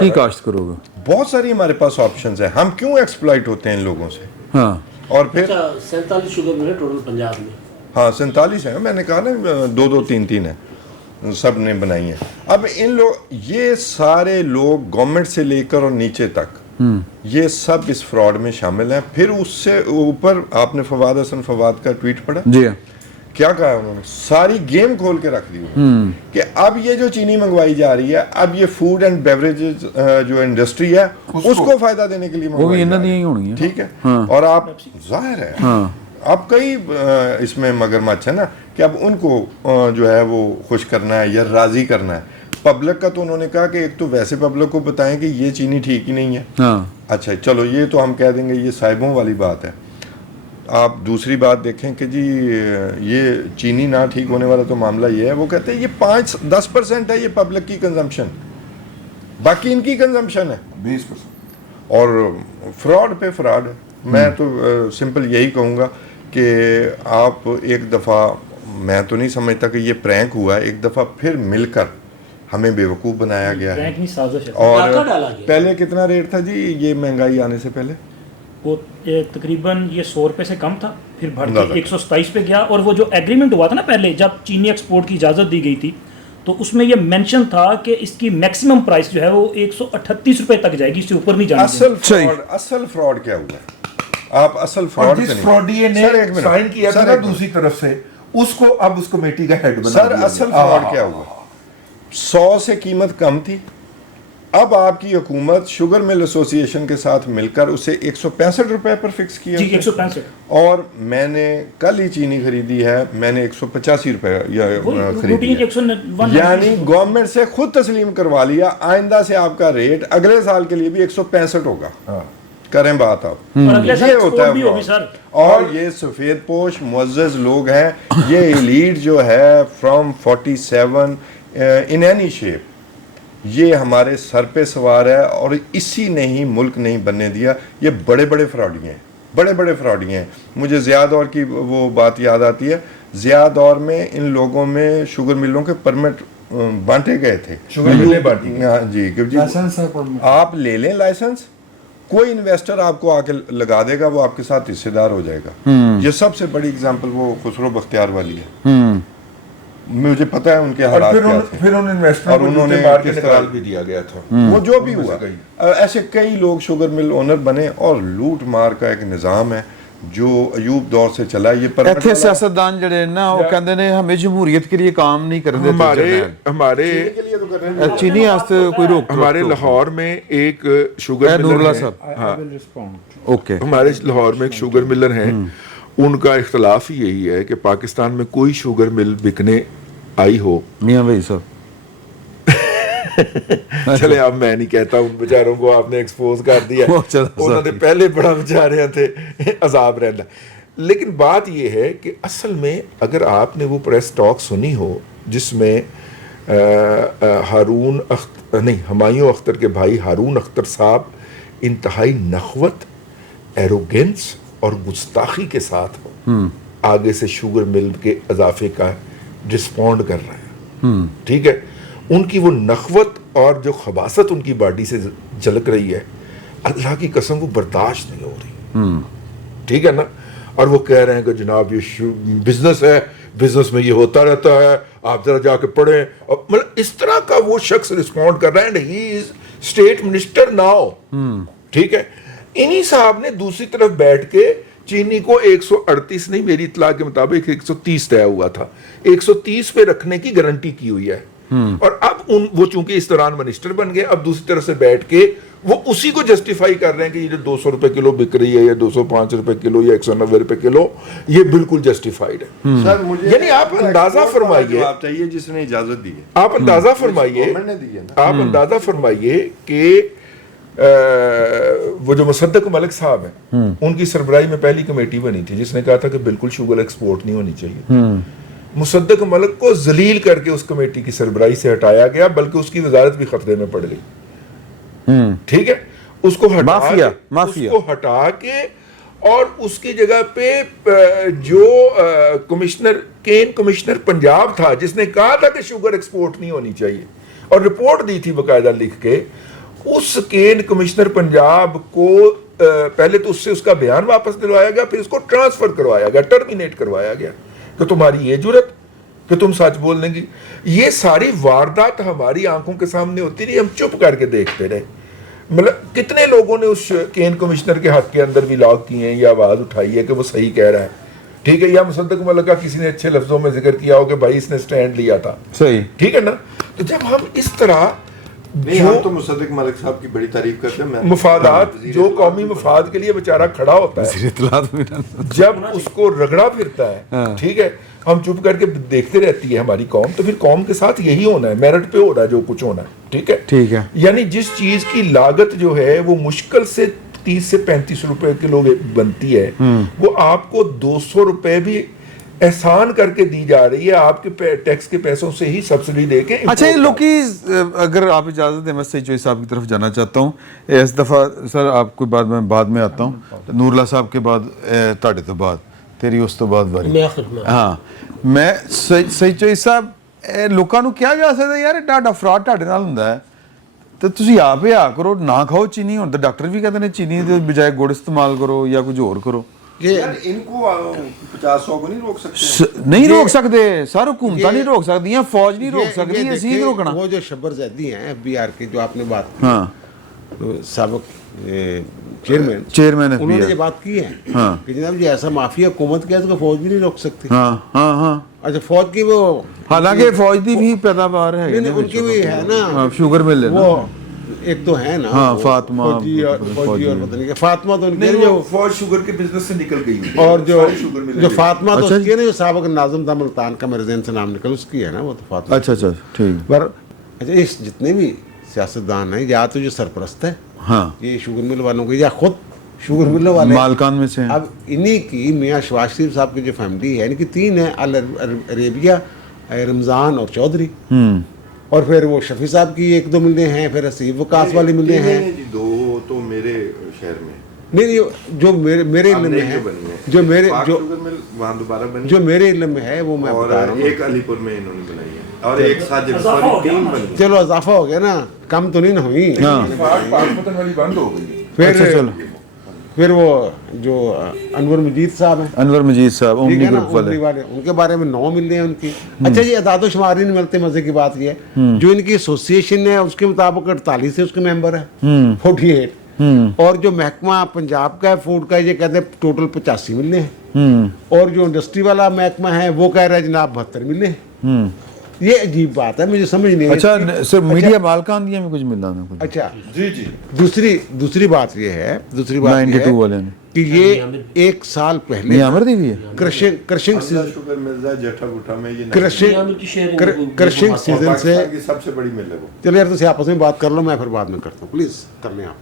کی کاشت کرو گے؟ بہت ساری ہمارے پاس آپشنز ہیں, ہم کیوں ایکسپلائٹ ہوتے ہیں ان لوگوں سے. ہاں, اور پھر 47 شوگر ملے ٹوٹل پنجاب میں. ہاں 47 ہیں, میں نے کہا نا 2-3 ہیں, سب نے بنائی ہیں. اب ان لوگ یہ سارے لوگ گورنمنٹ سے لے کر اور نیچے تک یہ سب اس فراڈ میں شامل ہیں. پھر اس سے اوپر آپ نے فواد حسن فواد کا ٹویٹ پڑھا, جی کیا کہا انہوں نے, ساری گیم کھول کے رکھ دی کہ اب یہ جو چینی منگوائی جا رہی ہے, اب یہ فوڈ اینڈ بیوریجز جو انڈسٹری ہے اس کو فائدہ دینے کے لیے منگوائی جا رہی ہے. ٹھیک ہے, اور آپ ظاہر ہے اب کئی اس میں مگرمچھ ہے نا کہ اب ان کو جو ہے وہ خوش کرنا ہے یا راضی کرنا ہے. پبلک کا تو انہوں نے کہا کہ ایک تو ویسے پبلک کو بتائیں کہ یہ چینی ٹھیک ہی نہیں ہے. اچھا چلو یہ تو ہم کہہ دیں گے, یہ صاحبوں والی بات ہے. آپ دوسری بات دیکھیں کہ جی یہ چینی نہ ٹھیک ہونے والا تو معاملہ یہ ہے, وہ کہتے ہیں یہ 5-10% ہے یہ پبلک کی کنزمپشن, باقی ان کی کنزمپشن ہے 20%. اور فراڈ پہ فراڈ ہے. میں تو سمپل یہی کہوں گا کہ آپ ایک دفعہ, میں تو نہیں سمجھتا کہ یہ پرینک ہوا ہے, ایک دفعہ پھر مل کر ہمیں بیوقوف بنایا گیا ہے. اور پہلے کتنا ریٹ تھا جی یہ مہنگائی آنے سے پہلے؟ وہ تقریباً یہ 100 روپے سے کم تھا, پھر بڑھ کے 127 پہ گیا. اور وہ جو ایگریمنٹ ہوا تھا نا پہلے جب چینی ایکسپورٹ کی اجازت دی گئی تھی, تو اس میں یہ مینشن تھا کہ اس کی میکسیمم پرائس جو ہے وہ 138 روپے تک جائے گی, اس سے اوپر نہیں جانا. اصل فراڈ کیا ہوا ہے؟ آپ اصل فراڈ جس فراڈیے نے سائن کیا تھا نا دوسری طرف سے, اس کو اب اس کمیٹی کا ہیڈ بنا دیا. سر اصل فراڈ کیا ہوا؟ 100 سے قیمت کم تھی, اب آپ کی حکومت شوگر مل ایسوسیشن کے ساتھ مل کر اسے 165 روپے پر فکس کیا جی 165 اور میں نے کل ہی چینی خریدی ہے, میں نے 185 روپے خریدی ہے, یعنی گورنمنٹ سے خود تسلیم کروا لیا آئندہ سے آپ کا ریٹ اگلے سال کے لیے بھی 165 ہوگا. کریں بات آپ, یہ ہوتا ہے. اور یہ سفید پوش معزز لوگ ہیں, یہ ایلیٹ جو ہے فرام 47 ان اینی شیپ, یہ ہمارے سر پہ سوار ہے اور اسی نے ہی ملک نہیں بننے دیا. یہ بڑے بڑے فراڈی ہیں, بڑے بڑے فراڈی ہیں. مجھے ضیاء دور کی وہ بات یاد آتی ہے, ضیاء دور میں ان لوگوں میں شوگر ملوں کے پرمٹ بانٹے گئے تھے. شوگر ملیں بانٹی, جی آپ لے لیں لائسنس, کوئی انویسٹر آپ کو آ کے لگا دے گا, وہ آپ کے ساتھ حصے دار ہو جائے گا. یہ سب سے بڑی اگزامپل وہ خسرو بختیار والی ہے. مجھے پتا ہے ان کے حالات کیا تھے, پھر ان انویسٹروں کو جوتے مار کے نکال بھی دیا گیا تھا. وہ جو بھی ہوا, ایسے کئی لوگ شوگر مل اونر بنے اور لوٹ مار کا ایک نظام ہے جو ایوب دور سے چلا. یہ ایتھے سیاستدان جڑے نا وہ کہندے نے ہمیں جمہوریت کے لیے کام نہیں کرنے دیتے. ہمارے چینی واسطے کوئی روک ہمارے لاہور میں ایک شوگر نوراللہ ملر صاحب, اوکے, ہمارے لاہور میں ایک شوگر ملر ہیں, ان کا اختلاف ہی یہی ہے کہ پاکستان میں کوئی شوگر مل بکنے آئی ہو. میاں بھائی صاحب چلے اب میں نہیں کہتا, ان بیچاروں کو آپ نے ایکسپوز کر دیا, انہوں نے پہلے بڑا بیچارے تھے عذاب رہنا. لیکن بات یہ ہے کہ اصل میں اگر آپ نے وہ پریس ٹاک سنی ہو جس میں ہمایوں اختر کے بھائی ہارون اختر صاحب انتہائی نخوت, ایروگینس اور گستاخی کے ساتھ آگے سے شوگر مل کے اضافے کا رسپونڈ کر رہے ہیں. ٹھیک ہے, ان کی وہ نخوت اور جو خباثت ان کی باڈی سے جھلک رہی ہے, اللہ کی قسم وہ برداشت نہیں ہو رہی. ٹھیک ہے نا, اور وہ کہہ رہے ہیں کہ جناب یہ بزنس ہے, بزنس میں یہ ہوتا رہتا ہے, آپ ذرا جا کے پڑھیں. مطلب اس طرح کا وہ شخص رسپونڈ کر رہا ہے, and he is state minister now. ٹھیک ہے, انہی صاحب نے دوسری طرف بیٹھ کے چینی کو 138 نہیں, میری اطلاع کے مطابق 130 طے ہوا تھا, 130 پہ رکھنے کی گارنٹی کی ہوئی ہے. اور اب وہ چونکہ اس دوران منسٹر بن گئے, اب دوسری طرف سے بیٹھ کے وہ اسی کو جسٹیفائی کر رہے ہیں کہ یہ جو 200 روپے کلو بک رہی ہے یا 205 روپے کلو یا 190 روپے کلو, یہ بالکل جسٹیفائیڈ ہے. یعنی آپ اندازہ فرمائیے, جس نے اجازت دی ہے, آپ اندازہ فرمائیے, آپ اندازہ فرمائیے کہ وہ جو مصدق ملک صاحب ہیں, ان کی سربراہی میں پہلی کمیٹی بنی تھی جس نے کہا تھا کہ بالکل شوگر ایکسپورٹ نہیں ہونی چاہیے. مصدق ملک کو ذلیل کر کے اس کمیٹی کی سربراہی سے ہٹایا گیا, بلکہ اس کی وزارت بھی خطرے میں پڑ گئی. ٹھیک ہے, اس کو ہٹا کے اور اس کی جگہ پہ جو کمشنر پنجاب تھا جس نے کہا تھا کہ شوگر ایکسپورٹ نہیں ہونی چاہیے اور رپورٹ دی تھی باقاعدہ لکھ کے, اس کین کمشنر پنجاب کو پہلے تو اس سے اس کا بیان واپس دلوایا گیا, پھر اس کو ٹرانسفر کروایا گیا, ٹرمینیٹ کروایا گیا کہ تمہاری یہ جرت کہ تم سچ بولنے کی. یہ ساری واردات ہماری آنکھوں کے سامنے ہوتی رہی, ہم چپ کر کے دیکھتے رہے. مطلب کتنے لوگوں نے اس کین کمشنر کے حق کے اندر بھی لاگ کیے ہیں یا آواز اٹھائی ہے کہ وہ صحیح کہہ رہا ہے. ٹھیک ہے, یا مصدق ملک کا کسی نے اچھے لفظوں میں ذکر کیا ہو کہ بھائی اس نے سٹینڈ لیا تھا. صحیح, ٹھیک ہے نا. تو جب ہم اس طرح ہم تو مصدق ملک صاحب کی بڑی تعریف کرتے ہیں, مفادات جو قومی مفاد کے لیے بیچارہ کھڑا ہوتا ہے, جب اس کو رگڑا پھرتا ہے, ٹھیک ہے, ہم چپ کر کے دیکھتے رہتی ہے ہماری قوم, تو پھر قوم کے ساتھ یہی ہونا ہے, میرٹ پہ ہو رہا ہے جو کچھ ہونا ہے. ٹھیک ہے, یعنی جس چیز کی لاگت جو ہے وہ مشکل سے 30 سے 35 روپے کلو بنتی ہے, وہ آپ کو 200 روپے بھی احسان کر کے دی جا رہی ہے, آپ کے ٹیکس کے پیسوں سے ہی سبسڈی دے کے. اچھا, یہ لوگ کی اگر آپ اجازت دیں میں سید چوئی صاحب کی طرف جانا چاہتا ہوں. اس دفعہ سر آپ کو بعد میں آتا ہوں, نوراللہ صاحب کے بعد تاڑے تو بعد تیری اس تو بعد باری. ہاں, میں سید چوئی صاحب لوکاں نو کیا جا سکتا یار, ٹاڈا فراڈ ٹاڈے نال ہوندا ہے تو تسی آپ ہی آ کرو, نہ کھاؤ چینی. ہن تے ڈاکٹر بھی کہتے ہیں چینی دے بجائے گڑ استعمال کرو یا کچھ اور کرو. ان کو 50-100 کو نہیں روک سکتے, نہیں روک سکتے سر, حکومتاں نہیں روک سکتی, فوج نہیں روک سکتی, اسی روکنا. وہ جو شبر زیدی ہیں FBR کے جو آپ نے بات کی, تو سابق چیئرمین انہوں نے یہ بات کی ہے کہ جناب جی ایسا مافیا حکومت کیا تو فوج بھی نہیں روک سکتی. اچھا, فوج کی وہ حالانکہ فوج کی بھی پیداوار ہے, ان کی بھی ہے نا شوگر مل, وہ एक तो है ना हाँ, वो फातिमा, फौजी और पता नहीं क्या, फातिमा तो उनकी नहीं, है वो जो, फौज शुगर के बिजनेस से निकल गई हुई है। और जो सारी शुगर मिलें जो गई। फातिमा तो अच्छा उसकी है ना, जो साबिक नाज़िम था मुल्तान का, मेरे ज़हन से नाम निकल, उसकी है ना वो तो फातिमा। अच्छा अच्छा ठीक। पर अच्छा, इस जितने भी सियासतदान हैं, या तो जो सरपरस्त है हाँ, ये शुगर मिल वालों के, या खुद शुगर मिल वाले, मालकान में से हैं। अब इन्हीं की मियाँ शहबाज शरीफ साहब की जो फैमिली है, इनकी 3 है, अरेबिया, रमज़ान और चौधरी, और फिर वो शफी साहब की 1-2 मिले हैं, फिर हसीब वकास वाली मिले हैं। जी, 2 तो मेरे शहर में नहीं, जो मेरे इल्म में है, जो मेरे जो वहाँ दोबारा बनी, जो मेरे इल्म में है वो मैं बता रहा और हूँ। एक अलीपुर में इन्होंने बनाई है, और एक साजिद, सॉरी 3 बनी। चलो इजाफा हो गया ना, कम तो नहीं ना हुई। पाकपतन वाली बंद हो गई। अच्छा चलो, फिर वो जो अनवर मजीद साहब हैं, अनवर मजीद साहब ठीक ओमनी है ना, ग्रुप वाले। उमरी वाले, उनके बारे में 9 मिल रहे हैं उनकी। अच्छा, ये अदाद शुमार नहीं मिलते, मजे की बात ये है, जो इनकी एसोसिएशन है उसके मुताबिक 48 से उसके मेंबर है, 48, और जो महकमा पंजाब का है फूड का, ये कहते हैं टोटल 85 मिलने हैं, और जो इंडस्ट्री वाला महकमा है वो कह रहा है जनाब 72 मिलने हैं। ये अजीब बात है, मुझे समझ नहीं आई। अच्छा सिर्फ मीडिया मालकान दिया में कुछ मिला ना कुछ। अच्छा, जी जी। दूसरी बात ये है, 92 वाले ने कि ये 1 साल पहले नहीं आमर दी हुई है। क्रशिंग शुगर मिल जाए जेठा गुठा में, ये क्रशिंग सीजन से, पाकिस्तान की सबसे बड़ी मिल है वो। चलो यार, तुम आपस में बात कर लो, मैं फिर बाद में करता हूँ, प्लीज कर लें, आप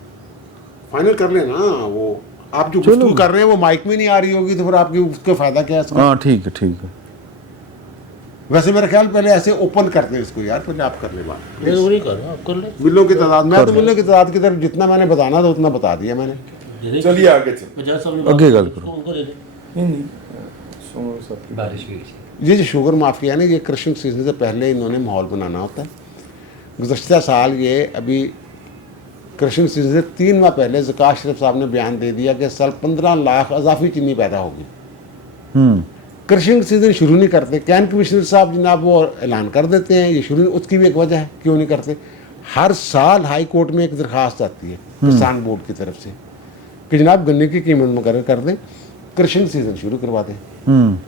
फाइनल कर लें ना। वो आप जो गुफ्तगू कर रहे हैं वो माइक में नहीं आ रही होगी, तो फिर आपकी उसका फायदा क्या है इसमें? हाँ ठीक है ठीक है। वैसे मेरा ख्याल पहले ऐसे ओपन करते हैं इसको यार, पहले आप कर ले बात। मैं तो नहीं कर रहा, आप कर ले। मिलों की तादाद, मैं तो मिलों की तादाद की तरफ जितना मैंने बताना था उतना बता दिया मैंने। चलिए आगे चल। पंजाब साहब ने आगे बात गल की, करो। उनको दे दे। बारिश भी ये जो शुगर माफिया है ना, ये क्रशिंग सीजन से पहले इन्होंने माहौल बनाना होता है। गुज़श्ता साल ये अभी क्रशिंग सीजन से 3 माह पहले ज़कात शरीफ साहब ने बयान दे दिया कि साल 15 लाख अजाफी चीनी पैदा होगी। क्रशिंग सीजन शुरू नहीं करते, कैन कमिश्नर साहब जनाब वो ऐलान कर देते हैं, ये शुरू, उसकी भी एक वजह है क्यों नहीं करते। हर साल हाई कोर्ट में एक दरख्वास्त आती है किसान बोर्ड की तरफ से कि जनाब गन्ने की कीमत मुकर्रर कर दें, क्रशिंग सीजन शुरू करवा दें।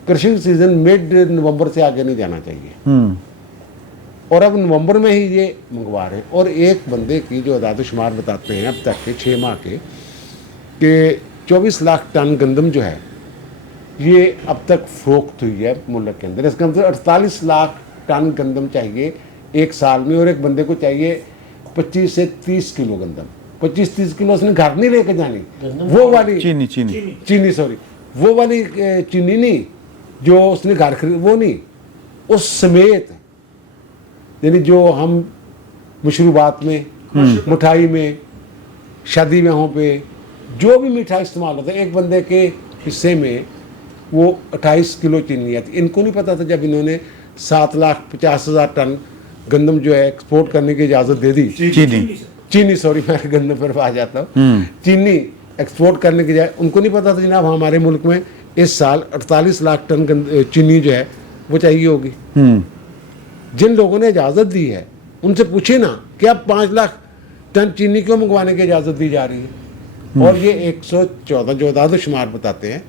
क्रशिंग सीजन मिड नवंबर से आगे नहीं जाना चाहिए, और अब नवंबर में ही ये मंगवा रहे हैं। और एक बंदे की जो अदाद शुमार बताते हैं अब तक के 6 माह के 24 लाख टन गंदम जो है ये अब तक फरोख्त हुई है मुल्क के अंदर। इसका मतलब 48 लाख टन गंदम चाहिए 1 साल में, और एक बंदे को चाहिए 25 से 30 किलो गंदम। 25-30 किलो उसने घर नहीं लेके जानी, वो वाली चीनी सॉरी, वो वाली चीनी नहीं जो उसने घर खरीद, वो नहीं, उस समेत, यानी जो हम मशरूबात में, मिठाई में, शादी ब्याहों पे जो भी मिठाई इस्तेमाल होता है, एक बंदे के हिस्से में वो 28 किलो चीनी आती। इनको नहीं पता था जब इन्होंने 7,50,000 टन गंदम जो है एक्सपोर्ट करने की इजाज़त दे दी, चीनी सॉरी, मैं गंदम पर आ जाता हूँ, चीनी एक्सपोर्ट करने की जाए, उनको नहीं पता था जनाब हमारे मुल्क में इस साल 48 लाख टन चीनी जो है वो चाहिए होगी। जिन लोगों ने इजाज़त दी है उनसे पूछे ना कि अब 5 लाख टन चीनी क्यों मंगवाने की इजाज़त दी जा रही है। और ये 114 जो अदाद शुमार बताते हैं,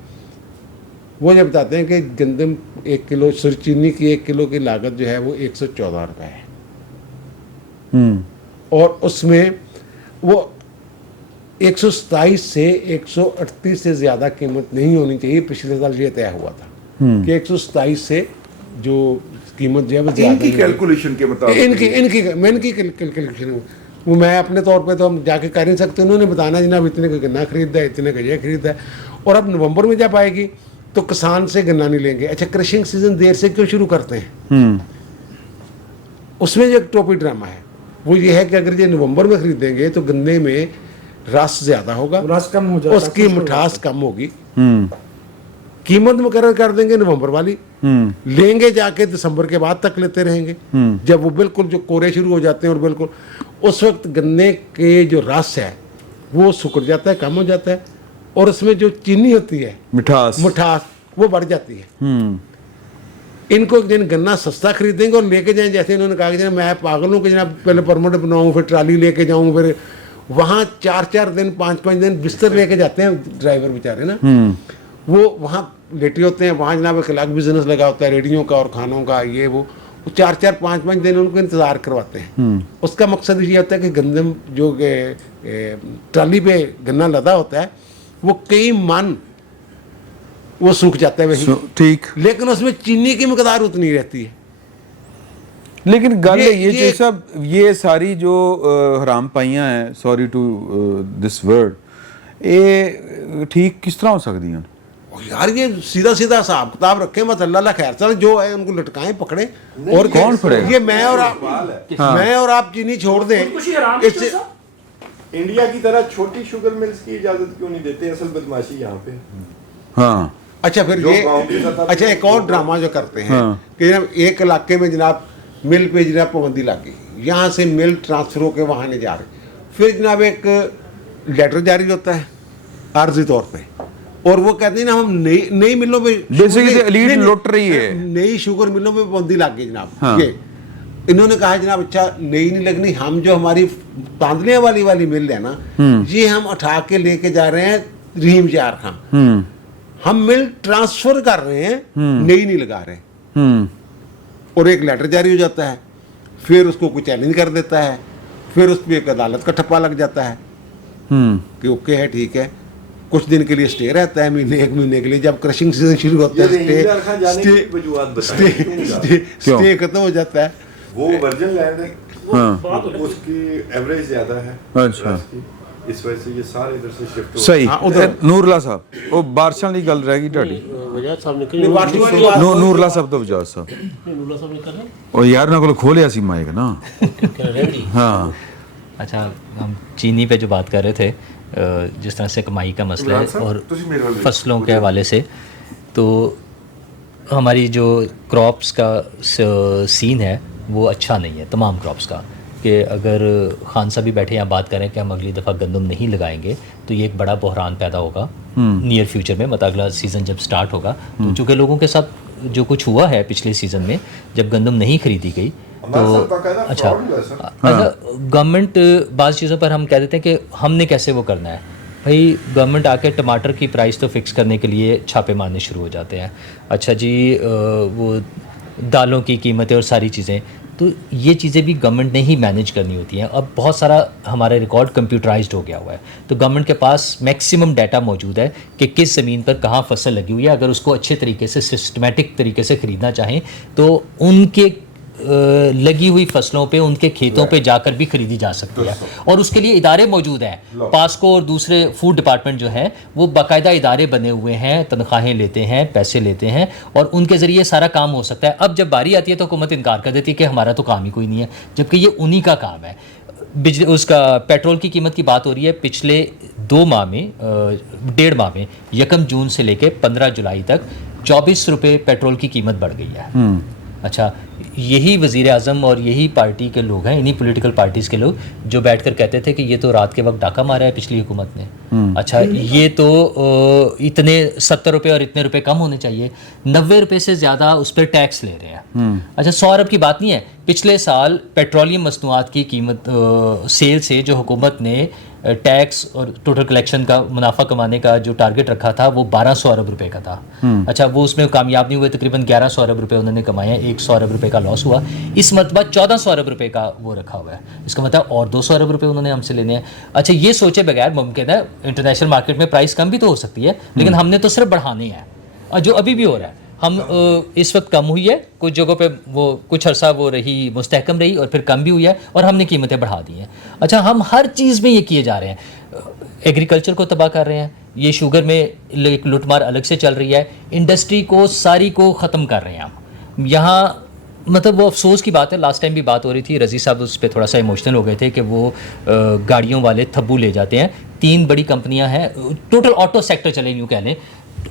वो ये बताते हैं कि गंदम 1 किलो चीनी की 1 किलो की लागत जो है वो 114 रुपये है, और उसमें वो 127 से 138 से ज़्यादा कीमत नहीं होनी चाहिए। पिछले साल ये तय हुआ था कि 127 से जो कीमत जो है वो इनकी कैलकुलेशन के मुताबिक, इनकी कैलकुलेशन, वो मैं अपने तौर पे तो हम जाके कर नहीं सकते, उन्होंने बताना जनाब इतने का गन्ना खरीदा है, इतने का ये खरीदा है। और अब नवंबर में जब आएगी तो किसान से गन्ना नहीं लेंगे। अच्छा, क्रशिंग सीजन देर से क्यों शुरू करते हैं? उसमें जो एक टोपी ड्रामा है वो ये है कि अगर ये नवंबर में खरीदेंगे तो गन्ने में रस ज्यादा होगा, रस कम हो जाता है, उसकी मिठास कम होगी, कीमत मुकर्रर कर देंगे नवंबर वाली, लेंगे जाके दिसंबर के बाद तक लेते रहेंगे, जब वो बिल्कुल जो कोरे शुरू हो जाते हैं, और बिल्कुल उस वक्त गन्ने के जो रस है वो सुकड़ जाता है, कम हो जाता है, और उसमें जो चीनी होती है, मिठास वो बढ़ जाती है। इनको दिन गन्ना सस्ता खरीदेंगे और लेके जाएं, जैसे इन्होंने कहा कि मैं पागल हूँ कि जनाब पहले परमिट बनाऊँ, फिर ट्राली लेके जाऊँ, फिर वहाँ 4-4 दिन 5-5 दिन बिस्तर लेके जाते हैं ड्राइवर बेचारे ना, वो वहाँ लेटे होते हैं, वहाँ जनाब एक अलग बिजनेस लगा होता है रेडियो का और खानों का, ये वो, 4-4 5-5 दिन उनको इंतज़ार करवाते हैं। उसका मकसद ये होता है कि गंदम जो ट्राली पे गन्ना लदा होता है वो कई मन वो सूख जाता है वही, ठीक, लेकिन उसमें चीनी की मकदार उतनी रहती है। लेकिन गल ये- ये ये- सब ये सारी जो हराम पाइयां हैं, सॉरी टू दिस वर्ड, ये ठीक किस तरह हो सकती हैं? यार ये सीधा सीधा हिसाब किताब रखे, मत अल्लाह खैर चल, जो है उनको लटकाएं पकड़े। और कौन पकड़ेगा? ये मैं और आप चीनी छोड़ दें इससे। इंडिया की तरह छोटी शुगर मिल्स की इजाजत क्यों नहीं देते? असल बदमाशी यहाँ पे। हाँ, अच्छा फिर जो ये गाँव की सतह अच्छा एक और ड्रामा जो करते हैं हाँ। कि जनाब एक इलाके में जनाब मिल पे जनाब पाबंदी लग गई, यहाँ से मिल ट्रांसफर होकर वहाँ नहीं जा रहे, फिर जनाब एक लेटर जारी होता है आर्जी तौर पे, और वो कहते हैं ना हम नई मिलों पे Basically elite लुट रही है। नई शुगर मिलों में पाबंदी लग गई जनाब। हाँ। ये इन्होंने कहा जनाब अच्छा नई नहीं लगनी, हम जो हमारी तांदले वाली मिल है ना, ये हम उठा के लेके जा रहे हैं रहीम जार खां, हम मिल ट्रांसफर कर रहे हैं, नई नहीं लगा रहे। और एक लेटर जारी हो जाता है, फिर उसको कोई चैलेंज कर देता है, फिर उस पर एक अदालत का ठप्पा लग जाता है कि ओके है ठीक है, कुछ दिन के लिए स्टे रहता है, एक महीने के लिए। जब क्रशिंग सीजन शुरू होता है स्टे खत्म हो जाता है। वो वर्जिन लैंड है, हाँ, उसकी एवरेज ज्यादा है। अच्छा, इस वजह से ये सारे इधर से शिफ्ट हो सही। हाँ, उधर। ਨੂਰਲਾ ਸਾਹਿਬ, ਉਹ ਬਾਰਿਸ਼ਾਂ ਦੀ ਗੱਲ ਰਹਿ ਗਈ ਤੁਹਾਡੀ। वजाहत साहब ने नहीं, वार्षिक वाली बात- ਨੂਰਲਾ ਸਾਹਿਬ ਤੋਂ ਵਜਾਜ ਸਾਹਿਬ, नूला साहब ने कर रहे ਉਹ ਯਾਰ ਉਹਨਾਂ ਕੋਲ ਖੋਲਿਆ ਸੀ ਮਾਈਕ ਨਾ। हैं हाँ, अच्छा, हम चीनी पे जो बात कर रहे थे, जिस तरह से कमाई का मसला है और फसलों के हवाले से, तो हमारी जो क्रॉप्स का सीन है वो अच्छा नहीं है तमाम क्रॉप्स का, कि अगर खान साहब भी बैठे यहाँ बात करें कि हम अगली दफ़ा गंदम नहीं लगाएंगे तो ये एक बड़ा बहरान पैदा होगा नियर फ्यूचर में, मतलब अगला सीज़न जब स्टार्ट होगा। तो चूँकि लोगों के साथ जो कुछ हुआ है पिछले सीज़न में, जब गंदम नहीं खरीदी गई तो अच्छा, गवर्नमेंट बाज़ चीज़ों पर हम कह देते हैं कि हमने कैसे वो करना है। भाई गवर्नमेंट आके टमाटर की प्राइस तो फिक्स करने के लिए छापे मारने शुरू हो जाते हैं। अच्छा जी, वो दालों की कीमतें और सारी चीज़ें, तो ये चीज़ें भी गवर्नमेंट ने ही मैनेज करनी होती हैं। अब बहुत सारा हमारा रिकॉर्ड कंप्यूटराइज्ड हो गया हुआ है, तो गवर्नमेंट के पास मैक्सिमम डाटा मौजूद है कि किस ज़मीन पर कहाँ फसल लगी हुई है। अगर उसको अच्छे तरीके से सिस्टमेटिक तरीके से ख़रीदना चाहें तो उनके लगी हुई फसलों पे, उनके खेतों पे जाकर भी खरीदी जा सकती है, और उसके लिए इदारे मौजूद हैं। पास्को और दूसरे फूड डिपार्टमेंट जो हैं वो बाकायदा इदारे बने हुए हैं, तनख्वाहें लेते हैं, पैसे लेते हैं, और उनके ज़रिए सारा काम हो सकता है। अब जब बारी आती है तो हुकूमत इनकार कर देती है कि हमारा तो काम ही कोई नहीं है, जबकि ये उन्हीं का काम है। बिजली उसका पेट्रोल की कीमत की बात हो रही है, पिछले 2 माह में 1.5 माह में 1 जून से लेकर 15 जुलाई तक 24 रुपये पेट्रोल की कीमत बढ़ गई है। अच्छा, यही वज़ीर आज़म और यही पार्टी के लोग हैं, इन्हीं पॉलिटिकल पार्टीज़ के लोग जो बैठकर कहते थे कि ये तो रात के वक्त डाका मारा है पिछली हुकूमत ने। अच्छा, ये तो इतने 70 रुपये और इतने रुपए कम होने चाहिए, 90 रुपये से ज़्यादा उस पर टैक्स ले रहे हैं। अच्छा, 100 अरब की बात नहीं है, पिछले साल पेट्रोलियम मसनूआत की कीमत सेल से जो हुकूमत ने टैक्स और टोटल कलेक्शन का मुनाफा कमाने का जो टारगेट रखा था वो 1200 अरब रुपए का था। अच्छा, वो उसमें कामयाब नहीं हुए, तकरीबन 1100 अरब रुपए उन्होंने कमाए हैं, 100 अरब रुपए का लॉस हुआ। इस मरतबा 1400 अरब रुपए का वो रखा हुआ है, इसका मतलब और 200 अरब रुपए उन्होंने हमसे लेने हैं। अच्छा, ये सोचे बगैर मुमकिन है इंटरनेशनल मार्केट में प्राइस कम भी तो हो सकती है, लेकिन हमने तो सिर्फ बढ़ाने हैं, और जो अभी भी हो रहा है। हम इस वक्त कम हुई है, कुछ जगहों पे वो कुछ अरसा वो रही मुस्तहकम रही और फिर कम भी हुई है, और हमने कीमतें बढ़ा दी हैं। अच्छा, हम हर चीज़ में ये किए जा रहे हैं, एग्रीकल्चर को तबाह कर रहे हैं, ये शुगर में एक लुटमार अलग से चल रही है, इंडस्ट्री को सारी को ख़त्म कर रहे हैं हम यहाँ। मतलब वो अफसोस की बात है, लास्ट टाइम भी बात हो रही थी, रज़ी साहब उस पर थोड़ा सा इमोशनल हो गए थे कि वो गाड़ियों वाले थब्बू ले जाते हैं। 3 बड़ी कंपनियां हैं, टोटल ऑटो सेक्टर चले यूँ कह लें,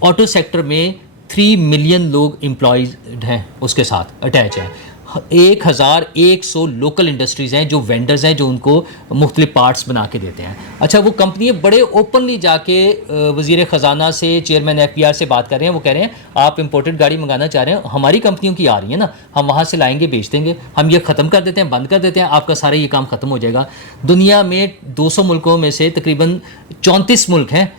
ऑटो सेक्टर में 3 मिलियन लोग एम्प्लॉयज़ हैं, उसके साथ अटैच हैं। 1100 लोकल इंडस्ट्रीज़ हैं जो वेंडर्स हैं, जो उनको मुख्तलिफ पार्ट्स बना के देते हैं। अच्छा, वो कंपनियाँ बड़े ओपनली जाके वज़ीर ख़जाना से, चेयरमैन FPR से बात कर रहे हैं। वो कह रहे हैं आप इंपोर्टेड गाड़ी मंगाना चाह रहे हैं, हमारी कंपनियों की आ रही है ना, हम वहाँ से लाएंगे, बेच देंगे, हम ये ख़त्म कर देते हैं, बंद कर देते हैं, आपका सारा ये काम ख़त्म हो जाएगा। दुनिया में 200 मुल्कों में से तकरीबन 34 मुल्क हैं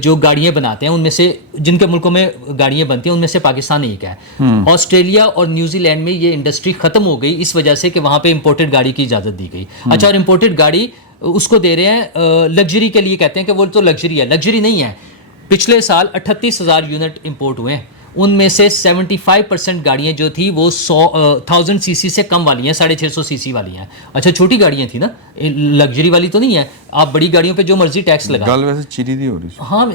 جو گاڑیاں بناتے ہیں ان میں سے جن کے ملکوں میں گاڑیاں بنتی ہیں ان میں سے پاکستان ایک ہے. آسٹریلیا اور نیوزی لینڈ میں یہ انڈسٹری ختم ہو گئی اس وجہ سے کہ وہاں پہ امپورٹڈ گاڑی کی اجازت دی گئی. اچھا, اور امپورٹڈ گاڑی اس کو دے رہے ہیں لگژری کے لیے, کہتے ہیں کہ وہ تو لگژری ہے. لگژری نہیں ہے. پچھلے سال 38,000 یونٹ امپورٹ ہوئے ہیں, ان میں سے 75% گاڑیاں جو تھی وہ 1000 سی سی سے کم والی ہیں, 650 سی سی والی ہیں. اچھا, چھوٹی گاڑیاں تھیں نا, لگژری والی تو نہیں ہے. آپ بڑی گاڑیوں پہ جو مرضی ٹیکس لگا. گل ویسے چینی نہیں ہو رہی. ہاں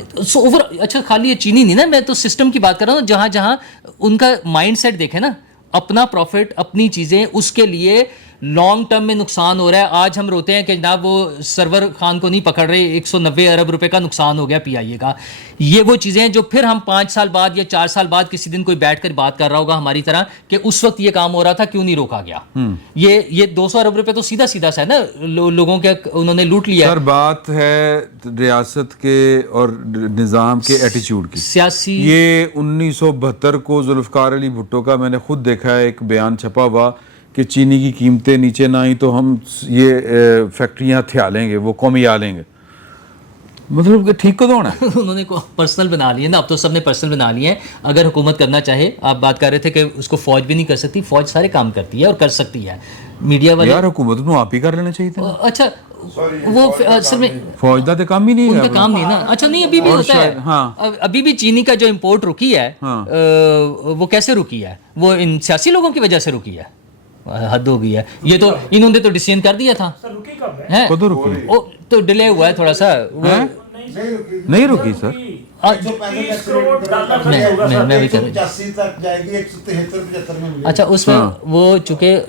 اچھا, خالی یہ چینی نہیں نا, میں تو سسٹم کی بات کر رہا ہوں. جہاں جہاں ان کا مائنڈ سیٹ دیکھیں نا, اپنا پروفٹ, اپنی چیزیں, اس کے لیے لانگ ٹرم میں نقصان ہو رہا ہے. آج ہم روتے ہیں کہ جناب وہ سرور خان کو نہیں پکڑ رہے, 190 ارب روپے کا نقصان ہو گیا پی آئی اے کا. یہ وہ چیزیں ہیں جو پھر ہم 5 سال بعد یا 4 سال بعد کسی دن کوئی بیٹھ کر بات کر رہا ہوگا ہماری طرح کہ اس وقت یہ کام ہو رہا تھا, کیوں نہیں روکا گیا. یہ 200 ارب روپے تو سیدھا سیدھا سا ہے نا, لوگوں کے انہوں نے لوٹ لیا. سر بات ہے ریاست کے اور نظام کے ایٹیچیوڈ کی. سیاسی یہ 1972 کو ذوالفقار علی بھٹو کا میں نے خود دیکھا ہے ایک بیان چھپا ہوا کہ چینی کی قیمتیں نیچے نہ آئیں تو ہم یہ فیکٹریاں تھیا لیں گے, وہ قومی آ لیں گے. مطلب کہ ٹھیک کدھر ہونا ہے. انہوں نے پرسنل بنا لیے نا, اب تو سب نے پرسنل بنا لیے ہیں. اگر حکومت کرنا چاہے, آپ بات کر رہے تھے کہ اس کو فوج بھی نہیں کر سکتی, فوج سارے کام کرتی ہے اور کر سکتی ہے. میڈیا والے یار حکومت نو آپ ہی کر لینا چاہیے تھا. اچھا, وہ اصل میں فوج دا تے کام ہی نہیں ان ہے, کا کام نہیں نا. اچھا نہیں, ابھی بھی ہوتا ہے. ابھی بھی چینی کا جو امپورٹ رکی ہے وہ کیسے رکی ہے؟ وہ ان سیاسی لوگوں کی وجہ سے رکی ہے. حد ہو گئی ہے. یہ تو انہوں نے تو ڈیسیژن کر دیا تھا, تو ڈیلے ہوا ہے تھوڑا سا. نہیں رکی سر. اچھا, اس میں وہ چونکہ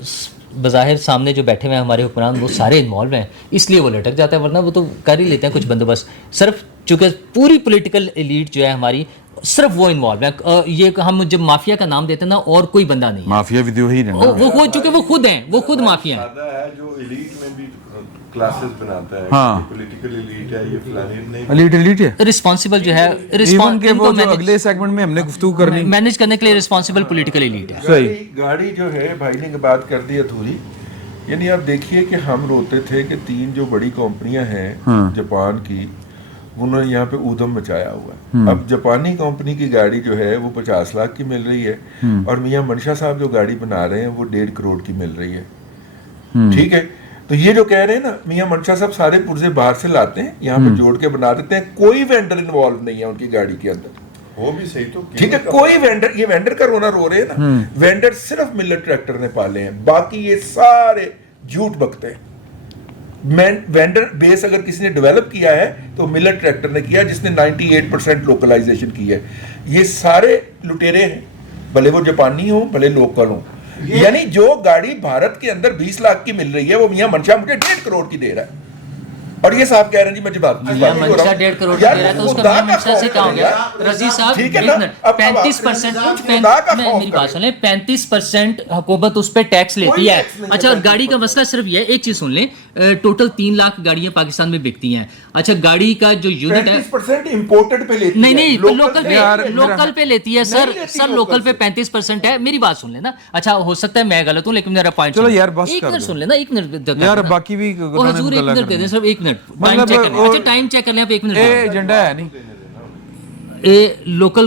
بظاہر سامنے جو بیٹھے ہوئے ہیں ہمارے حکمران وہ سارے انوالو ہیں, اس لیے وہ لٹک جاتا ہے, ورنہ وہ تو کر ہی لیتے ہیں کچھ بندوبست. صرف چونکہ پوری پولیٹیکل ایلیٹ جو ہے ہماری, صرف وہ انوالو ہے. یہ ہم جب مافیا کا نام دیتے ہیں نا, اور کوئی بندہ نہیں. مافیا ویڈیو ہی وہ چونکہ وہ خود ہیں, وہ خود مافیا ہیں. جو ایلیٹ میں بھی کلاسز بناتا ہے, ہاں پولیٹیکل ایلیٹ ہے, یہ فلانی نہیں. ایلیٹ ہے رسپانسبل جو ہے, ایون کہ وہ جو اگلے سیگمنٹ میں ہم نے گفتگو کرنی مینیج کرنے کے لیے رسپانسبل پولیٹیکل ایلیٹ ہے. صحیح. گاڑی جو ہے بھائی نے بات کر دی ادھوری. یعنی آپ دیکھیے کہ ہم روتے تھے کہ 3 جو بڑی کمپنیاں ہیں جاپان کی, انہوں نے یہاں پہ ادھم مچایا ہوا ہے. اب جاپانی کمپنی کی گاڑی جو ہے وہ 50 لاکھ کی مل رہی ہے, اور میاں منشا صاحب جو گاڑی بنا رہے ہیں وہ 1.5 کروڑ کی مل رہی ہے. ٹھیک ہے, تو یہ جو کہہ رہے ہیں نا میاں منشا صاحب سارے پرزے باہر سے لاتے ہیں, یہاں پہ جوڑ کے بنا دیتے ہیں, کوئی وینڈر انوالو نہیں ہے ان کی گاڑی کے اندر. وہ بھی صحیح تو ٹھیک ہے, کوئی وینڈر, یہ وینڈر کا رونا رو رہے ہیں نا, وینڈر صرف ملر ٹریکٹر نے پالے ہیں, باقی یہ سارے جھوٹ بکتے ہیں. وینڈر بیس اگر کسی نے ڈیولپ کیا ہے تو ملر ٹریکٹر نے کیا, جس نے 98% لوکلائزیشن کی ہے. یہ سارے لٹیرے ہیں, بھلے وہ جاپانی ہوں بھلے لوکل ہوں. یعنی جو گاڑی بھارت کے اندر 20 لاکھ کی مل رہی ہے وہ میاں منشا مجھے 1.5 کروڑ کی دے رہا ہے, اور یہ صاحب کہہ رہے ہیں جی مجھے بات منشا 1.5 کروڑ دے رہا ہے, تو اس کا میاں منشا سے کیا ہو گیا رضی صاحب؟ 35% میری بات سنیں, 35% حکومت اس پہ ٹیکس لیتی ہے. اچھا, گاڑی کا مسئلہ صرف یہ ہے, ایک چیز سن لیں, ٹوٹل 3 لاکھ گاڑیاں پاکستان میں بکتی ہیں. اچھا, گاڑی کا جو یونٹ ہے 35% امپورٹڈ پہ لیتی ہے, نہیں لوکل پہ لیتی ہے سر. لوکل پہ 35% ہے. میری بات سن لینا. اچھا, ہو سکتا ہے میں غلط ہوں, لیکن میرا پوائنٹ چلو یار بس ایک منٹ سن لینا, 1 منٹ یار, باقی بھی حضور 1 منٹ دے دیں, صرف 1 منٹ ٹائم چیک کریں. اچھا, ٹائم چیک کر لیں آپ 1 منٹ. ایجنڈا ہے نہیں. لوکل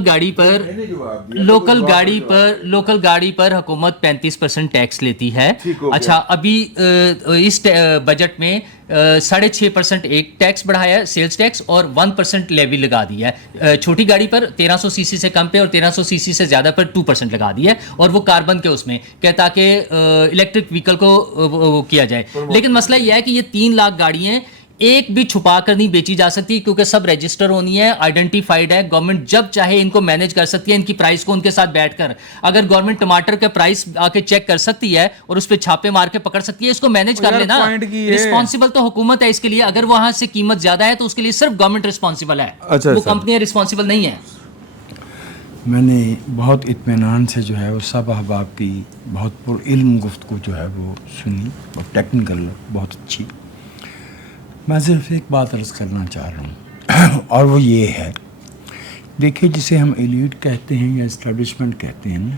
گاڑی پر حکومت 35% ٹیکس لیتی ہے. اچھا, ابھی اس بجٹ میں 6.5% ایک ٹیکس بڑھایا ہے, سیلز ٹیکس, اور 1% لیوی لگا دیا ہے. چھوٹی گاڑی پر 1300 سی سی سے کم پہ اور 1300 سی سی سے زیادہ پر 2% لگا دیا ہے, اور وہ کاربن کے اس میں کہ تاکہ الیکٹرک وہیکل کو کیا جائے. لیکن مسئلہ یہ ہے کہ یہ 3 لاکھ گاڑیاں ایک بھی چھپا کر نہیں بیچی جا سکتی, کیونکہ سب رجسٹر ہونی ہے, آئیڈینٹیفائڈ ہے. گورنمنٹ جب چاہے ان کو مینیج کر سکتی ہے, ان کی پرائس کو ان کے ساتھ بیٹھ کر. اگر گورنمنٹ ٹماٹر کا پرائس آ کے چیک کر سکتی ہے اور اس پہ چھاپے مار کے پکڑ سکتی ہے, اس کو مینیج کر لینا. رسپانسبل تو حکومت ہے اس کے لیے. اگر وہاں سے قیمت زیادہ ہے تو اس کے لیے صرف گورنمنٹ رسپانسبل ہے, وہ کمپنیاں رسپانسبل نہیں ہیں. میں نے بہت اطمینان سے جو ہے وہ سب احباب کی بہت پر علم گفتگو جو ہے وہ سنی, اور ٹیکنیکل بہت اچھی. میں صرف ایک بات عرض کرنا چاہ رہا ہوں, اور وہ یہ ہے, دیکھیے جسے ہم ایلیٹ کہتے ہیں یا اسٹیبلشمنٹ کہتے ہیں نا,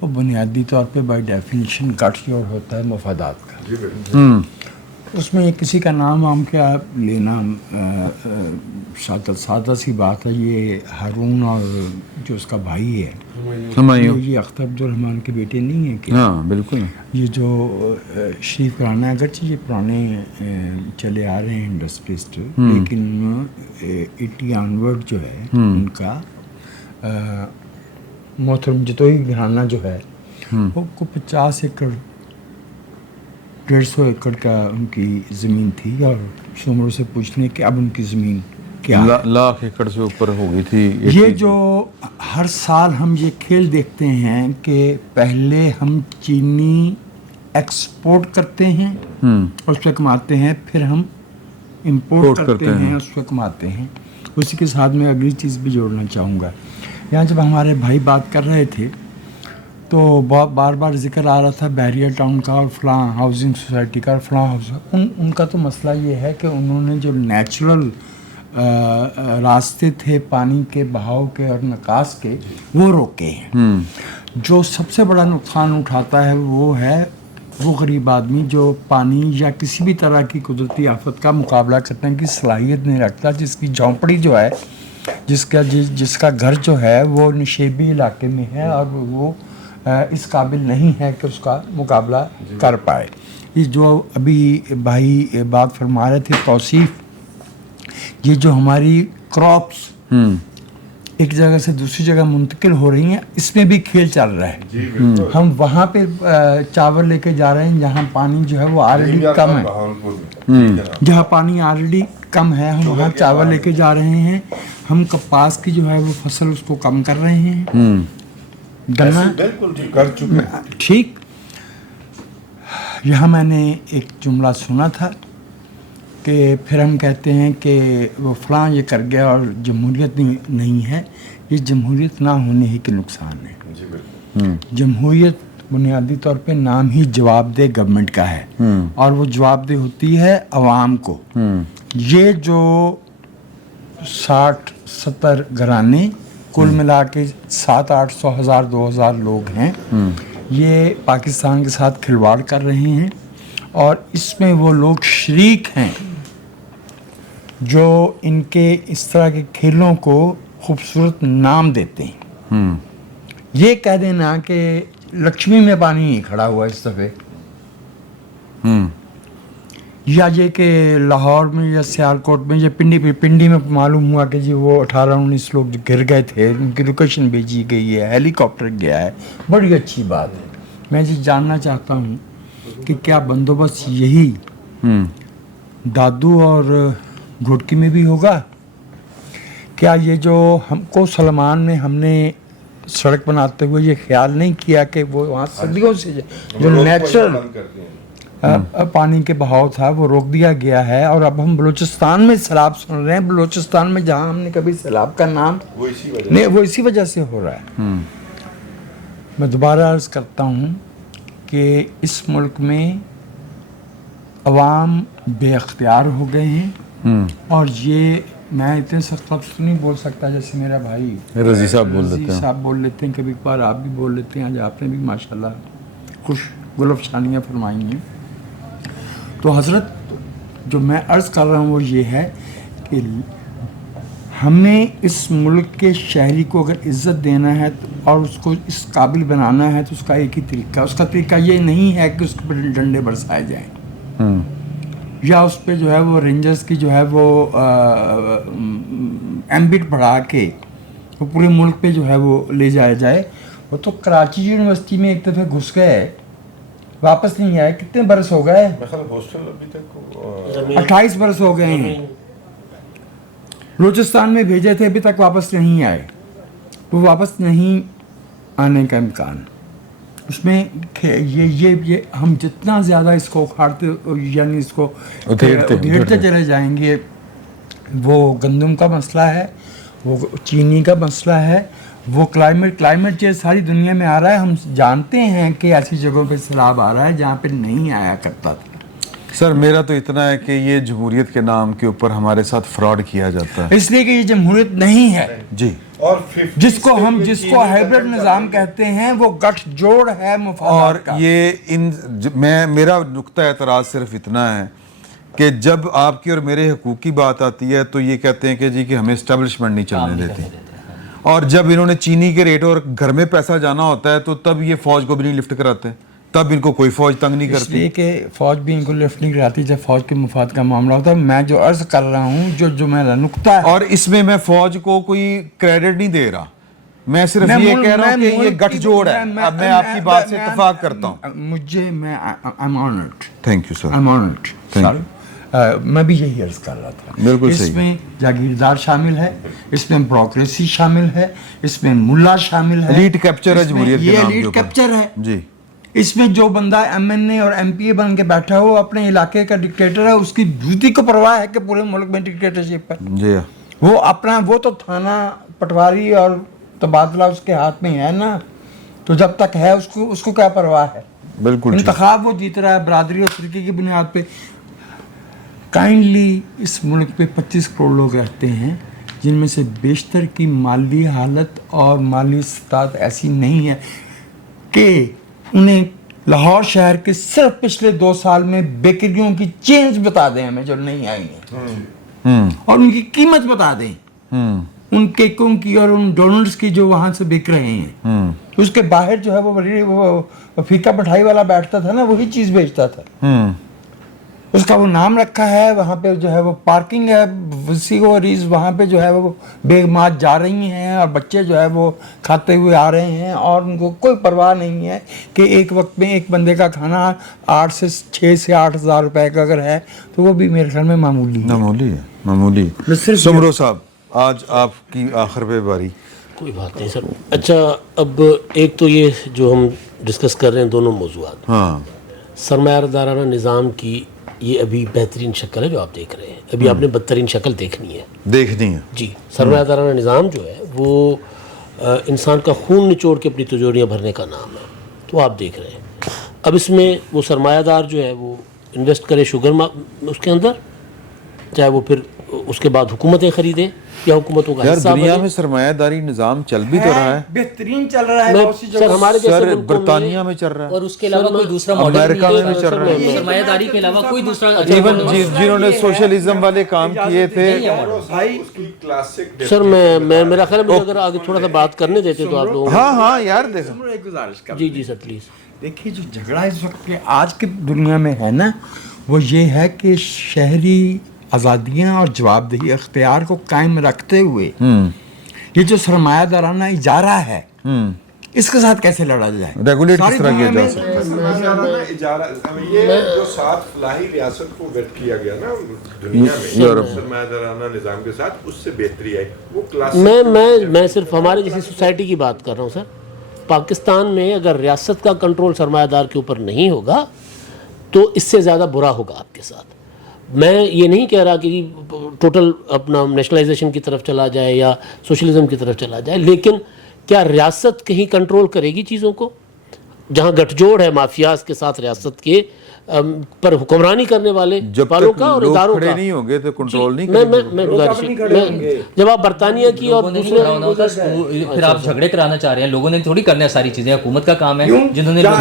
وہ بنیادی طور پہ بائی ڈیفینیشن گٹ جوڑ ہوتا ہے مفادات کا. उसमें किसी का नाम वाम क्या लेना सादा सी बात है। ये हारून और जो उसका भाई है हुमायूं, ये अख्तर अब्दुल रहमान के बेटे नहीं है क्या? हाँ बिल्कुल। ये जो शरीफ कराना है, अगरचे ये पुराने चले आ रहे हैं इंडस्ट्रिस्ट, लेकिन 80 ऑनवर्ड जो है उनका मोहतरम जतोई घराना जो है वो को 50 एकड़ 150 एकड़ का उनकी ज़मीन थी, और शुमरों से पूछने कि अब उनकी ज़मीन क्या है। लाख एकड़ से ऊपर हो गई थी। ये जो हर साल हम ये खेल देखते हैं कि पहले हम चीनी एक्सपोर्ट करते हैं और उस पर कमाते हैं, फिर हम इंपोर्ट करते हैं उस पर कमाते हैं। उसी के साथ मैं अगली चीज़ भी जोड़ना चाहूँगा। यहाँ जब हमारे भाई बात कर रहे थे तो बार बार जिक्र आ रहा था बैरियर टाउन का और फलां हाउसिंग सोसाइटी का और फलां हाउस। उनका तो मसला ये है कि उन्होंने जो नेचुरल रास्ते थे पानी के बहाव के और निकास के वो रोके हैं। जो सबसे बड़ा नुकसान उठाता है वो गरीब आदमी जो पानी या किसी भी तरह की कुदरती आफत का मुकाबला करने की सलाहियत नहीं रखता, जिसकी झोंपड़ी जो है, जिसका घर जो है वो निशेबी इलाके में है और वो इस काबिल नहीं है कि उसका मुकाबला कर पाए। ये जो अभी भाई बात फरमा रहे थे तौसीफ, ये जो हमारी क्रॉप्स एक जगह से दूसरी जगह मुंतकिल हो रही हैं, इसमें भी खेल चल रहा है। हम वहाँ पे चावल लेके जा रहे हैं जहाँ पानी जो है वो ऑलरेडी कम है, जहाँ पानी ऑलरेडी कम है हम वहाँ चावल लेके जा रहे हैं। हम कपास की जो है वो फसल उसको कम कर रहे हैं, गन्ना बिल्कुल कर चुके हैं। ठीक। यहाँ मैंने एक जुमला सुना था कि फिर हम कहते हैं कि वो फलां ये कर गया और जमहूरियत नहीं है। ये जमहूरियत ना होने ही के नुकसान है। जमहूरियत बुनियादी तौर पे नाम ही जवाबदेह गवर्नमेंट का है और वो जवाबदेह होती है अवाम को। ये जो 60-70 घराने कुल मिला के 700-800 हज़ार 2000 लोग हैं, ये पाकिस्तान के साथ खिलवाड़ कर रहे हैं और इसमें वो लोग शरीक हैं जो इनके इस तरह के खेलों को खूबसूरत नाम देते हैं। ये कह देना कि लक्ष्मी में पानी नहीं खड़ा हुआ इस दफ़े, या ये कि लाहौर में या सियालकोट में या पिंडी में मालूम हुआ कि जी वो 18-19 लोग गिर गए थे, उनकी लोकेशन भेजी गई है, हेलीकॉप्टर गया है। बड़ी अच्छी बात है। मैं जी जानना चाहता हूँ कि क्या बंदोबस्त यही दादू और घुटकी में भी होगा? क्या ये जो हमको सलमान में हमने सड़क बनाते हुए ये ख्याल नहीं किया कि वो वहाँ सदियों से जो नेचुरल पानी के बहाव था वो रोक दिया गया है और अब हम बलूचिस्तान में सैलाब सुन रहे हैं। बलूचिस्तान में जहाँ हमने कभी सैलाब का नाम वो इसी वजह से हो रहा है। मैं दोबारा अर्ज़ करता हूँ कि इस मुल्क में अवाम बेअख्तियार हो गए हैं और ये मैं इतने सख्त लफ्ज़ तो नहीं बोल सकता जैसे मेरा भाई रज़ी साहब बोल लेते हैं, कभी कभार आप भी बोल लेते हैं। आज आपने भी माशाल्लाह खुश गुलफशानियाँ फरमाई हैं। तो हज़रत जो मैं अर्ज़ कर रहा हूँ वो ये है कि हमें इस मुल्क के शहरी को अगर इज़्ज़त देना है और उसको इस काबिल बनाना है तो उसका एक ही तरीका, उसका तरीका ये नहीं है कि उसके पर डंडे बरसाए जाएँ या उस पर जो है वो रेंजर्स की जो है वो एम्बिट बढ़ा के वो पूरे मुल्क पे जो है वो ले जाया जाए। वो तो कराची यूनिवर्सिटी में एक दफ़े घुस गए, वापस नहीं आए। कितने बरस हो गए? 28 बरस हो गए हैं। बलूचिस्तान में भेजे थे, अभी तक वापस नहीं आए। वो वापस नहीं आने का इम्कान उसमें ये हम जितना ज़्यादा इसको उखाड़ते यानी इसको उधेड़ते चले जाएंगे, वो गंदम का मसला है, वो चीनी का मसला है, वो क्लाइमेट चेंज सारी दुनिया में आ रहा है। हम जानते हैं कि ऐसी जगहों पे सैलाब आ रहा है जहाँ पे नहीं आया करता था। सर मेरा तो इतना है कि ये जमहूरियत के नाम के ऊपर हमारे साथ फ्रॉड किया जाता है, इसलिए कि ये जमहूरियत नहीं है जी। और जिसको हाइब्रिड निज़ाम कहते हैं वो गठजोड़ है मुफादात और का। ये मेरा नुक्ता एतराज़ सिर्फ इतना है کہ جب آپ کی اور میرے حقوق کی بات آتی ہے تو یہ کہتے ہیں کہ جی کہ ہمیں اسٹیبلشمنٹ نہیں چلنے دیتی, اور جب انہوں نے چینی کے ریٹ اور گھر میں پیسہ جانا ہوتا ہے تو تب یہ فوج کو بھی نہیں لفٹ کراتے, تب ان کو کوئی فوج تنگ نہیں اس کرتی. لیے کہ فوج بھی ان کو لفٹ نہیں کراتی جب فوج کے مفاد کا معاملہ ہوتا ہے. میں جو عرض کر رہا ہوں جو میرا نقطہ ہے, اور اس میں میں فوج کو کوئی کریڈٹ نہیں دے رہا, میں صرف یہ کہہ رہا ہوں کہ یہ گٹھ جوڑ ہے. اب میں آپ کی بات سے اتفاق کرتا ہوں. مجھے میں I'm honored. Thank you sir. I'm honored. Thank you. میں بھی یہی عرض کر رہا تھا. بالکل صحیح. اس میں جاگیردار شامل ہے, اس میں بیوروکریسی شامل ہے, اس میں ملا شامل ہے, ایلیٹ کیپچر ہے جمہوریت کے نام کے ایلیٹ اوپر. کیپچر ہے جی. اس میں جو بندہ ایم این اے اور ایم پی اے بن کے بیٹھا ہو اپنے علاقے کا ڈکٹیٹر ہے, اس کی جوتی کو پرواہ ہے کہ پورے ملک میں ڈکٹیٹرشپ ہے. جی. وہ تو تھانہ پٹواری اور تبادلہ اس کے ہاتھ میں ہے نا, تو جب تک ہے اس کو کیا پرواہ ہے. بالکل انتخاب وہ جیت رہا ہے برادری اور فرقے کی بنیاد پہ. کائنڈلی اس ملک پہ 25 کروڑ لوگ رہتے ہیں جن میں سے بیشتر کی مالی حالت اور مالی استطاعت ایسی نہیں ہے کہ انہیں لاہور شہر کے صرف پچھلے 2 سال میں بیکریوں کی چینز بتا دیں ہمیں جو نہیں آئی ہیں, اور ان کی قیمت بتا دیں, ان کیکوں کی اور ان ڈونٹس کی جو وہاں سے بک رہے ہیں. اس کے باہر جو ہے وہ پھیکا مٹھائی والا بیٹھتا تھا نا, وہی چیز بیچتا تھا. اس کا وہ نام رکھا ہے, وہاں پہ جو ہے وہ پارکنگ ہے وسیع و عریض, وہاں پہ جو ہے وہ بیگمات جا رہی ہیں اور بچے جو ہے وہ کھاتے ہوئے آ رہے ہیں, اور ان کو کوئی پرواہ نہیں ہے کہ ایک وقت میں ایک بندے کا کھانا 6 سے 8 ہزار روپے کا اگر ہے تو وہ بھی میرے خیال میں معمولی ہے. معمولی. سمرو صاحب, آج آپ کی آخر پہ باری. کوئی بات نہیں سر. اچھا, اب ایک تو یہ جو ہم ڈسکس کر رہے ہیں دونوں موضوعات, ہاں, سرمایہ دارانہ نظام کی یہ ابھی بہترین شکل ہے جو آپ دیکھ رہے ہیں. ابھی آپ نے بدترین شکل دیکھنی ہے. جی, سرمایہ دارانہ نظام جو ہے وہ انسان کا خون نچوڑ کے اپنی تجوریاں بھرنے کا نام ہے, تو آپ دیکھ رہے ہیں. اب اس میں وہ سرمایہ دار جو ہے وہ انویسٹ کرے شوگر اس کے اندر, چاہے وہ پھر اس کے بعد حکومتیں خریدیں یا حکومتوں کا حصہ دنیا بنے. میں سرمایہ داری نظام چل بھی تو رہا ہے, بہترین چل رہا ہے. سر ہمارے جیسے سر ملکوں برطانیہ میں چل رہا ہے, اور اس کے علاوہ کوئی دوسرا ماڈل امریکہ میں بھی چل رہا ہے, سرمایہ داری کے علاوہ کوئی دوسرا ایون جنہوں نے سوشلزم والے کام کیے تھے. سر میں میرا خیال ہے مجھے اگر آگے تھوڑا سا بات کرنے دیتے تو آپ لوگوں کو. ہاں یار دیکھو, ایک گزارش کر, جی سر پلیز. دیکھیے جو جھگڑا اس وقت کے آج کی دنیا میں ہے نا, وہ یہ ہے کہ شہری آزادیاں اور جواب دہی اختیار کو قائم رکھتے ہوئے یہ جو سرمایہ دارانہ اجارہ ہے اس کے ساتھ کیسے لڑا جائے, ریگولیٹ کس طرح کیا جا سکتا ہے. یہ جو 7 فلاحی ریاست کو ویٹ کیا گیا نا دنیا میں سرمایہ دارانہ نظام کے ساتھ, اس سے بہتری آئی. وہ کلاس میں صرف ہمارے جیسی سوسائٹی کی بات کر رہا ہوں سر. پاکستان میں اگر ریاست کا کنٹرول سرمایہ دار کے اوپر نہیں ہوگا تو اس سے زیادہ برا ہوگا آپ کے ساتھ. میں یہ نہیں کہہ رہا کہ ٹوٹل اپنا نیشنلائزیشن کی طرف چلا جائے یا سوشلزم کی طرف چلا جائے, لیکن کیا ریاست کہیں کنٹرول کرے گی چیزوں کو؟ جہاں گٹھ جوڑ ہے مافیاز کے ساتھ ریاست کے پر حکمرانی کرنے والے والوں کا اور اداروں کا, کھڑے نہیں ہوں گے تو کنٹرول نہیں کریں گے. میں گزارش, جب آپ برطانیہ کی اور دوسرے پھر آپ جھگڑے کرانا چاہ رہے ہیں, لوگوں نے تھوڑی کرنا ہے ساری چیزیں, حکومت کا کام ہے. جنہوں نے جھگڑے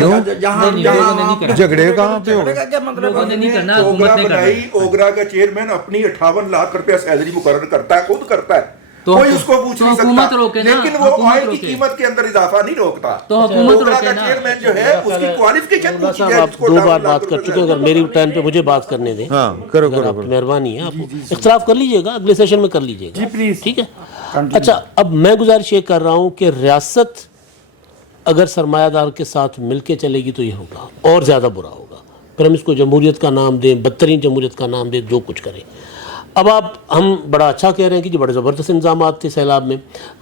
کہاں پہ ہوگا, لوگوں نے نہیں کرنا, حکومت نے کرنا. اوگرا کا چیئرمین اپنی 58 لاکھ روپیہ سیلری مقرر کرتا ہے, خود کرتا ہے, تو کوئی اس کو پوچھ نہیں حکومت روکے سکتا, نا, لیکن وہ آئل کی قیمت کے اندر اضافہ نہیں روکتا. تو حکومت اوگرا روکے کا نا. چیئرمین جو ہے اس کی کوالیفیکیشن پوچھی صاحب جائے. آپ 2 بار بات کر چکے, اگر میری ٹائم پہ مجھے بات کرنے دیں. ہاں کرو اگر آپ مہربانی ہے, آپ اختلاف کر لیجئے گا, اگلے سیشن میں کر لیجئے گا, ٹھیک ہے. اچھا, اب میں گزارش یہ کر رہا ہوں کہ ریاست اگر سرمایہ دار کے ساتھ مل کے چلے گی تو یہ ہوگا اور زیادہ برا ہوگا. پھر ہم اس کو جمہوریت کا نام دیں, بدترین جمہوریت کا نام دیں, جو کچھ کریں. اب ہم بڑا اچھا کہہ رہے ہیں کہ جو بڑے زبردست انتظامات تھے سیلاب میں.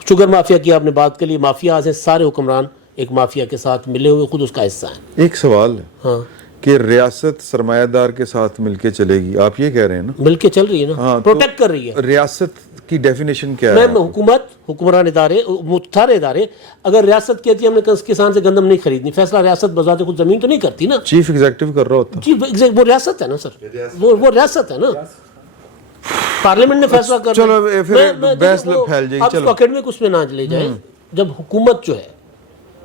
شوگر مافیا کی آپ نے بات کر لی, مافیاز ہیں, سارے حکمران ایک مافیا کے ساتھ ملے ہوئے, خود اس کا حصہ ہیں. ایک سوال ہے, ہاں, کہ ریاست سرمایہ دار کے ساتھ مل کے چلے گی, آپ یہ کہہ رہے ہیں نا, مل کے چل رہی ہے نا, ہاں, پروٹیکٹ کر رہی ہے. ریاست کی ڈیفینیشن کیا ہے؟ میں حکمران ادارے, سارے ادارے, اگر ریاست کہتی ہے ہم نے کسان سے گندم نہیں خریدنی, فیصلہ ریاست بذات خود زمین تو نہیں کرتی نا, چیف ایگزیکٹو کر رہا ہوتا. جی وہ ریاست ہے نا سر, وہ ریاست ہے نا, پارلیمنٹ نے فیصلہ کر. چلو پھر بحث پھیل جائے گی. آپ اس کو اکیڈمک اس میں نہ لے جائیں. جب حکومت جو ہے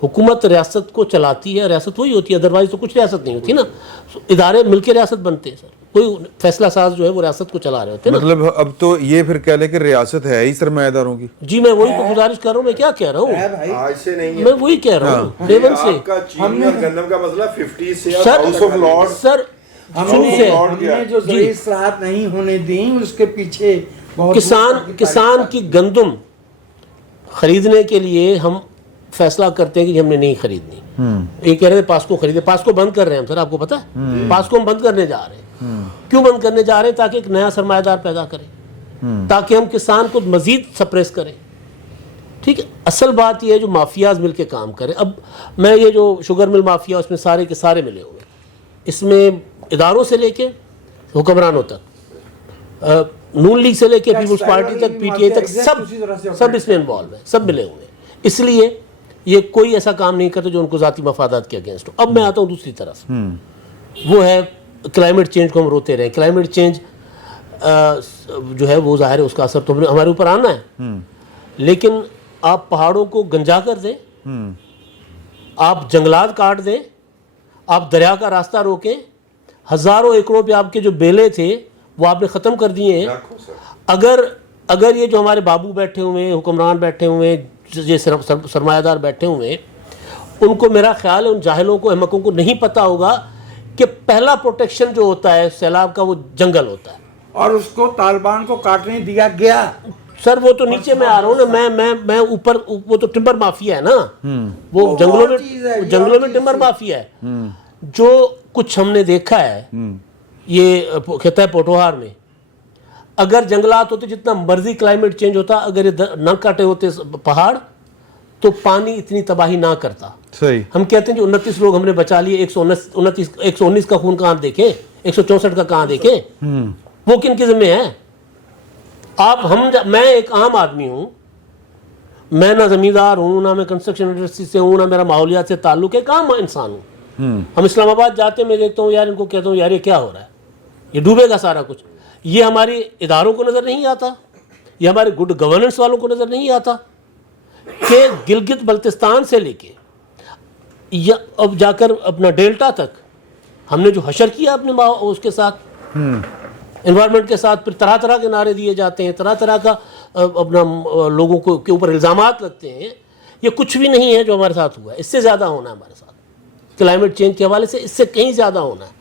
हुकूमत रियासत को चलाती है, रियासत वही होती है, अदरवाइज तो कुछ रियासत नहीं होती ना, इदारे मिलकर रियासत बनते हैं सर, कोई फैसला साज जो है वो रियासत को चला रहे होते हैं ना। मतलब अब तो ये फिर कह ले कि रियासत है ही सरमायादारों की। जी मैं वही तो गुजारिश कर रहा हूँ, मैं क्या कह रहा हूँ, आज से नहीं मैं वही कह रहा हूँ देवन से। आपका चीनी और गन्नम का मसला 50 से sir house of Lord sir शुरू से हमने जो ज़रूरी इस्लाहात नहीं होने दी उसके पीछे बहुत किसान की गंदम खरीदने के लिए हम फैसला करते हैं कि हमने नहीं खरीदनी। ये कह रहे थे पास्को खरीदे, पास्को बंद कर रहे हैं हम सर, आपको पता है पास्को हम बंद करने जा रहे हैं। क्यों बंद करने जा रहे हैं? ताकि एक नया सरमायादार पैदा करें, ताकि हम किसान को मजीद सप्रेस करें। ठीक है, असल बात ये है जो माफियाज मिलके काम करें। अब मैं ये जो शुगर मिल माफिया उसमें सारे के सारे मिले हुए, इसमें इदारों से लेके हुक्मरानों तक, नून लीग से लेके पीपल्स पार्टी तक, पीटीआई तक, सब इसमें इन्वॉल्व है, सब मिले हुए हैं। इसलिए ये कोई ऐसा काम नहीं करते जो उनको ज़ाती मफादात के अगेंस्ट हो। अब मैं आता हूँ दूसरी तरफ, वो है क्लाइमेट चेंज को हम रोते रहे। क्लाइमेट चेंज जो है वो जाहिर है उसका असर तो हमारे ऊपर आना है, लेकिन आप पहाड़ों को गंजा कर दें, आप जंगलात काट दें, आप दरिया का रास्ता रोकें, हज़ारों एकड़ों पे आपके जो बेले थे वो आपने ख़त्म कर दिए हैं। अगर ये जो हमारे बाबू बैठे हुए हैं, हुक्मरान बैठे हुए हैं, ये सरमायादार बैठे हुए हैं, उनको मेरा ख्याल है उन जाहिलों को, अहमकों को नहीं पता होगा कि पहला प्रोटेक्शन जो होता है सैलाब का वो जंगल होता है, और उसको तालिबान को काटने दिया गया। सर वो तो नीचे मैं आ रहा हूँ ना, मैं ऊपर, वो तो टिम्बर माफिया है ना, वो जंगलों में टिम्बर माफिया है। जो कुछ हमने देखा है ये कहता है पोटोहार में, अगर जंगलात होते जितना मर्जी क्लाइमेट चेंज होता, अगर ये न काटे होते पहाड़ तो पानी इतनी तबाही ना करता। सही। हम कहते हैं जो 29 लोग हमने बचा लिए, 119 का खून कहाँ देखे, 164 का कहाँ देखे, वो किन के जिम्मे है? मैं एक आम आदमी हूँ, मैं ना जमींदार हूँ, ना मैं कंस्ट्रक्शन इंडस्ट्री से हूँ, ना मेरा माहौलियात से ताल्लुक है, एक आम इंसान हूँ। हम इस्लामाबाद जाते हैं, मैं देखता हूँ यार, इनको कहता हूँ यार ये क्या हो रहा है, ये डूबेगा सारा कुछ। ये हमारे इदारों को नज़र नहीं आता, ये हमारे गुड गवर्नेंस वालों को नज़र नहीं आता कि गिलगित बल्तिस्तान से लेके या अब जाकर अपना डेल्टा तक हमने जो हशर किया अपने उसके साथ, एनवायरनमेंट के साथ, फिर तरह तरह के नारे दिए जाते हैं, तरह तरह का अपना लोगों को के ऊपर इल्ज़ामात लगते हैं। ये कुछ भी नहीं है जो हमारे साथ हुआ है, इससे ज़्यादा होना है हमारे साथ। क्लाइमेट चेंज के हवाले से इससे कहीं ज़्यादा होना है।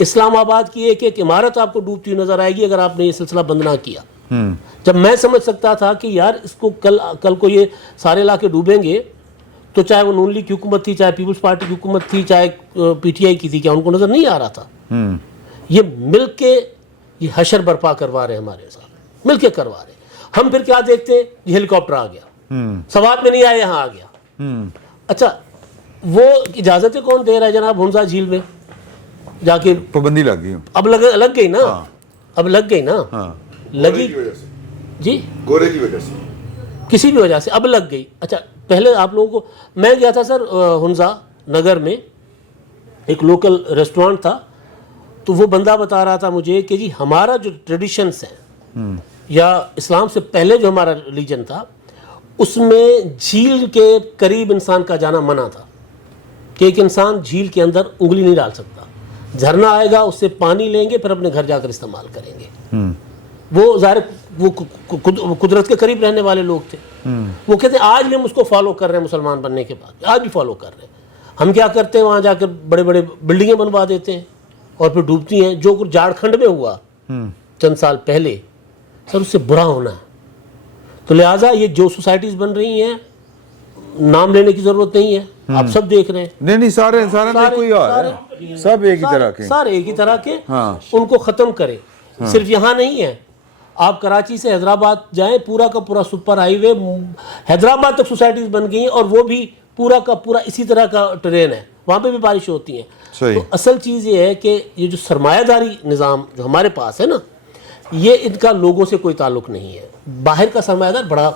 इस्लामाबाद की एक एक इमारत आपको डूबती हुई नजर आएगी अगर आपने ये सिलसिला बंद ना किया। जब मैं समझ सकता था कि यार इसको कल को ये सारे इलाके डूबेंगे, तो चाहे वो नून लीग की हुकूमत थी, चाहे पीपल्स पार्टी की हुकूमत थी, चाहे पीटीआई की थी, क्या उनको नजर नहीं आ रहा था? ये मिल के ये हशर बर्पा करवा रहे हैं हमारे साथ, मिल के करवा रहे हैं। हम फिर क्या देखते हैं, ये हेलीकॉप्टर आ गया, सवात में नहीं आया, यहाँ आ गया। अच्छा, वो इजाजतें कौन दे रहा है जनाब? हुंजा झील में जाके पाबंदी लग गई, अब लग गई ना। अब लग गई ना। लगी जी, गोरे की वजह से, किसी भी वजह से अब लग गई। अच्छा, पहले आप लोगों को, मैं गया था सर हुंजा नगर में, एक लोकल रेस्टोरेंट था, तो वो बंदा बता रहा था मुझे कि जी हमारा जो ट्रेडिशंस हैं या इस्लाम से पहले जो हमारा रिलीजन था, उसमें झील के करीब इंसान का जाना मना था, कि एक इंसान झील के अंदर उंगली नहीं डाल सकता। झरना आएगा, उससे पानी लेंगे, फिर अपने घर जाकर इस्तेमाल करेंगे। वो ज़ाहिर वो कुदरत के करीब रहने वाले लोग थे। वो कहते हैं आज भी हम उसको फॉलो कर रहे हैं, मुसलमान बनने के बाद आज भी फॉलो कर रहे हैं। हम क्या करते हैं, वहाँ जाकर बड़े बड़े बिल्डिंगें बनवा देते हैं और फिर डूबती हैं। जो कुछ झारखंड में हुआ चंद साल पहले, सर उससे बुरा होना है। तो लिहाजा ये जो सोसाइटीज़ बन रही हैं, नाम लेने की जरूरत नहीं है, आप सब देख रहे हैं। नहीं सारे कोई और है, सब एक ही तरह के, सारे एक ही तरह के। हाँ। उनको खत्म करें। सिर्फ यहाँ नहीं है, आप कराची से हैदराबाद जाएं, पूरा का पूरा सुपर हाईवे हैदराबाद तक सोसाइटीज बन गई हैं, और वो भी पूरा का पूरा इसी तरह का ट्रेन है, वहाँ पे भी बारिश होती है। तो असल चीज़ ये है कि ये जो सरमायादारी निज़ाम जो हमारे पास है ना, ये इनका लोगों से कोई ताल्लुक नहीं है। बाहर का सरमायादार बड़ा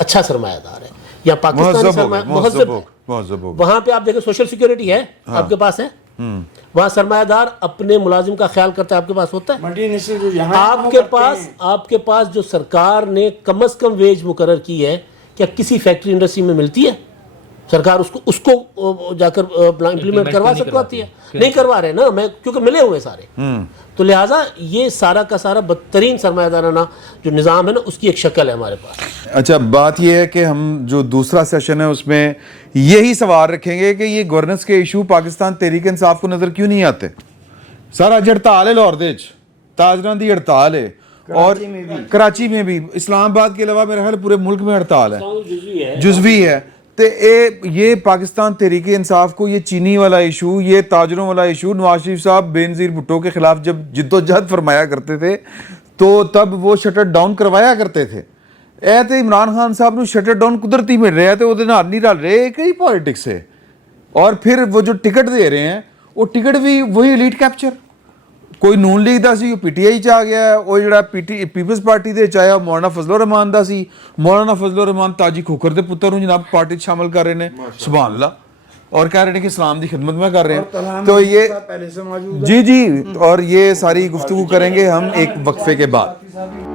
अच्छा सरमायादार है, या पाकिस्तानी सरमायादार, वहाँ पे आप देखें सोशल सिक्योरिटी है, आपके पास है, वहाँ सरमायादार अपने मुलाजिम का ख्याल करता है, आपके पास होता है। आपके पास जो सरकार ने कम से कम वेज मुकर्रर की है, क्या किसी फैक्ट्री इंडस्ट्री में मिलती है? सरकार उसको जाकर इम्प्लीमेंट करवा सकती है, नहीं करवा रहे ना, मैं क्योंकि मिले हुए सारे, तो लिहाजा ये सारा का सारा बदतरीन सरमायादाराना जो निज़ाम है ना, उसकी एक शक्ल है हमारे पास। अच्छा, बात ये है कि हम जो दूसरा सेशन है उसमें यही सवाल रखेंगे कि ये गवर्नेंस के इशू पाकिस्तान तहरीक इंसाफ को नज़र क्यों नहीं आते। सर अज हड़ताल है लाहौर दे विच, ताजरां दी हड़ताल है, और कराची में भी, इस्लामाबाद के अलावा मेरे ख्याल पूरे मुल्क में हड़ताल है, जुज़वी है। तो ये पाकिस्तान तहरीक इंसाफ को ये चीनी वाला इशू, ये ताजरों वाला इशू, नवाज शरीफ साहब बेनज़ीर भुट्टो के खिलाफ जब जिद्दोजहद फरमाया करते थे तो तब वो शटर डाउन करवाया करते थे। ए तो इमरान खान साहब को शटर डाउन कुदरती मिल रहा है, तो वो नाल नहीं रल रहे, एक ही पॉलिटिक्स है। और फिर वो जो टिकट दे रहे हैं वो टिकट भी वही एलीट कैप्चर, कोई नून लीग दा सी, पीटीआई च आ गया है, वो जड़ा पीपल्स पार्टी दे चाहे मौलाना फजलुर रहमान दा सी, मौलाना फजलुर रहमान ताजी खोखर दे पुत्तर हूँ जनाब पार्टी च शामिल कर रहे हैं, सुभान अल्लाह, और कह रहे हैं कि इस्लाम की खिदमत में कर रहे हैं। तो ये पहले से मौजूद जी, और ये सारी गुफ्तगू करेंगे हम एक वक्फे के बाद।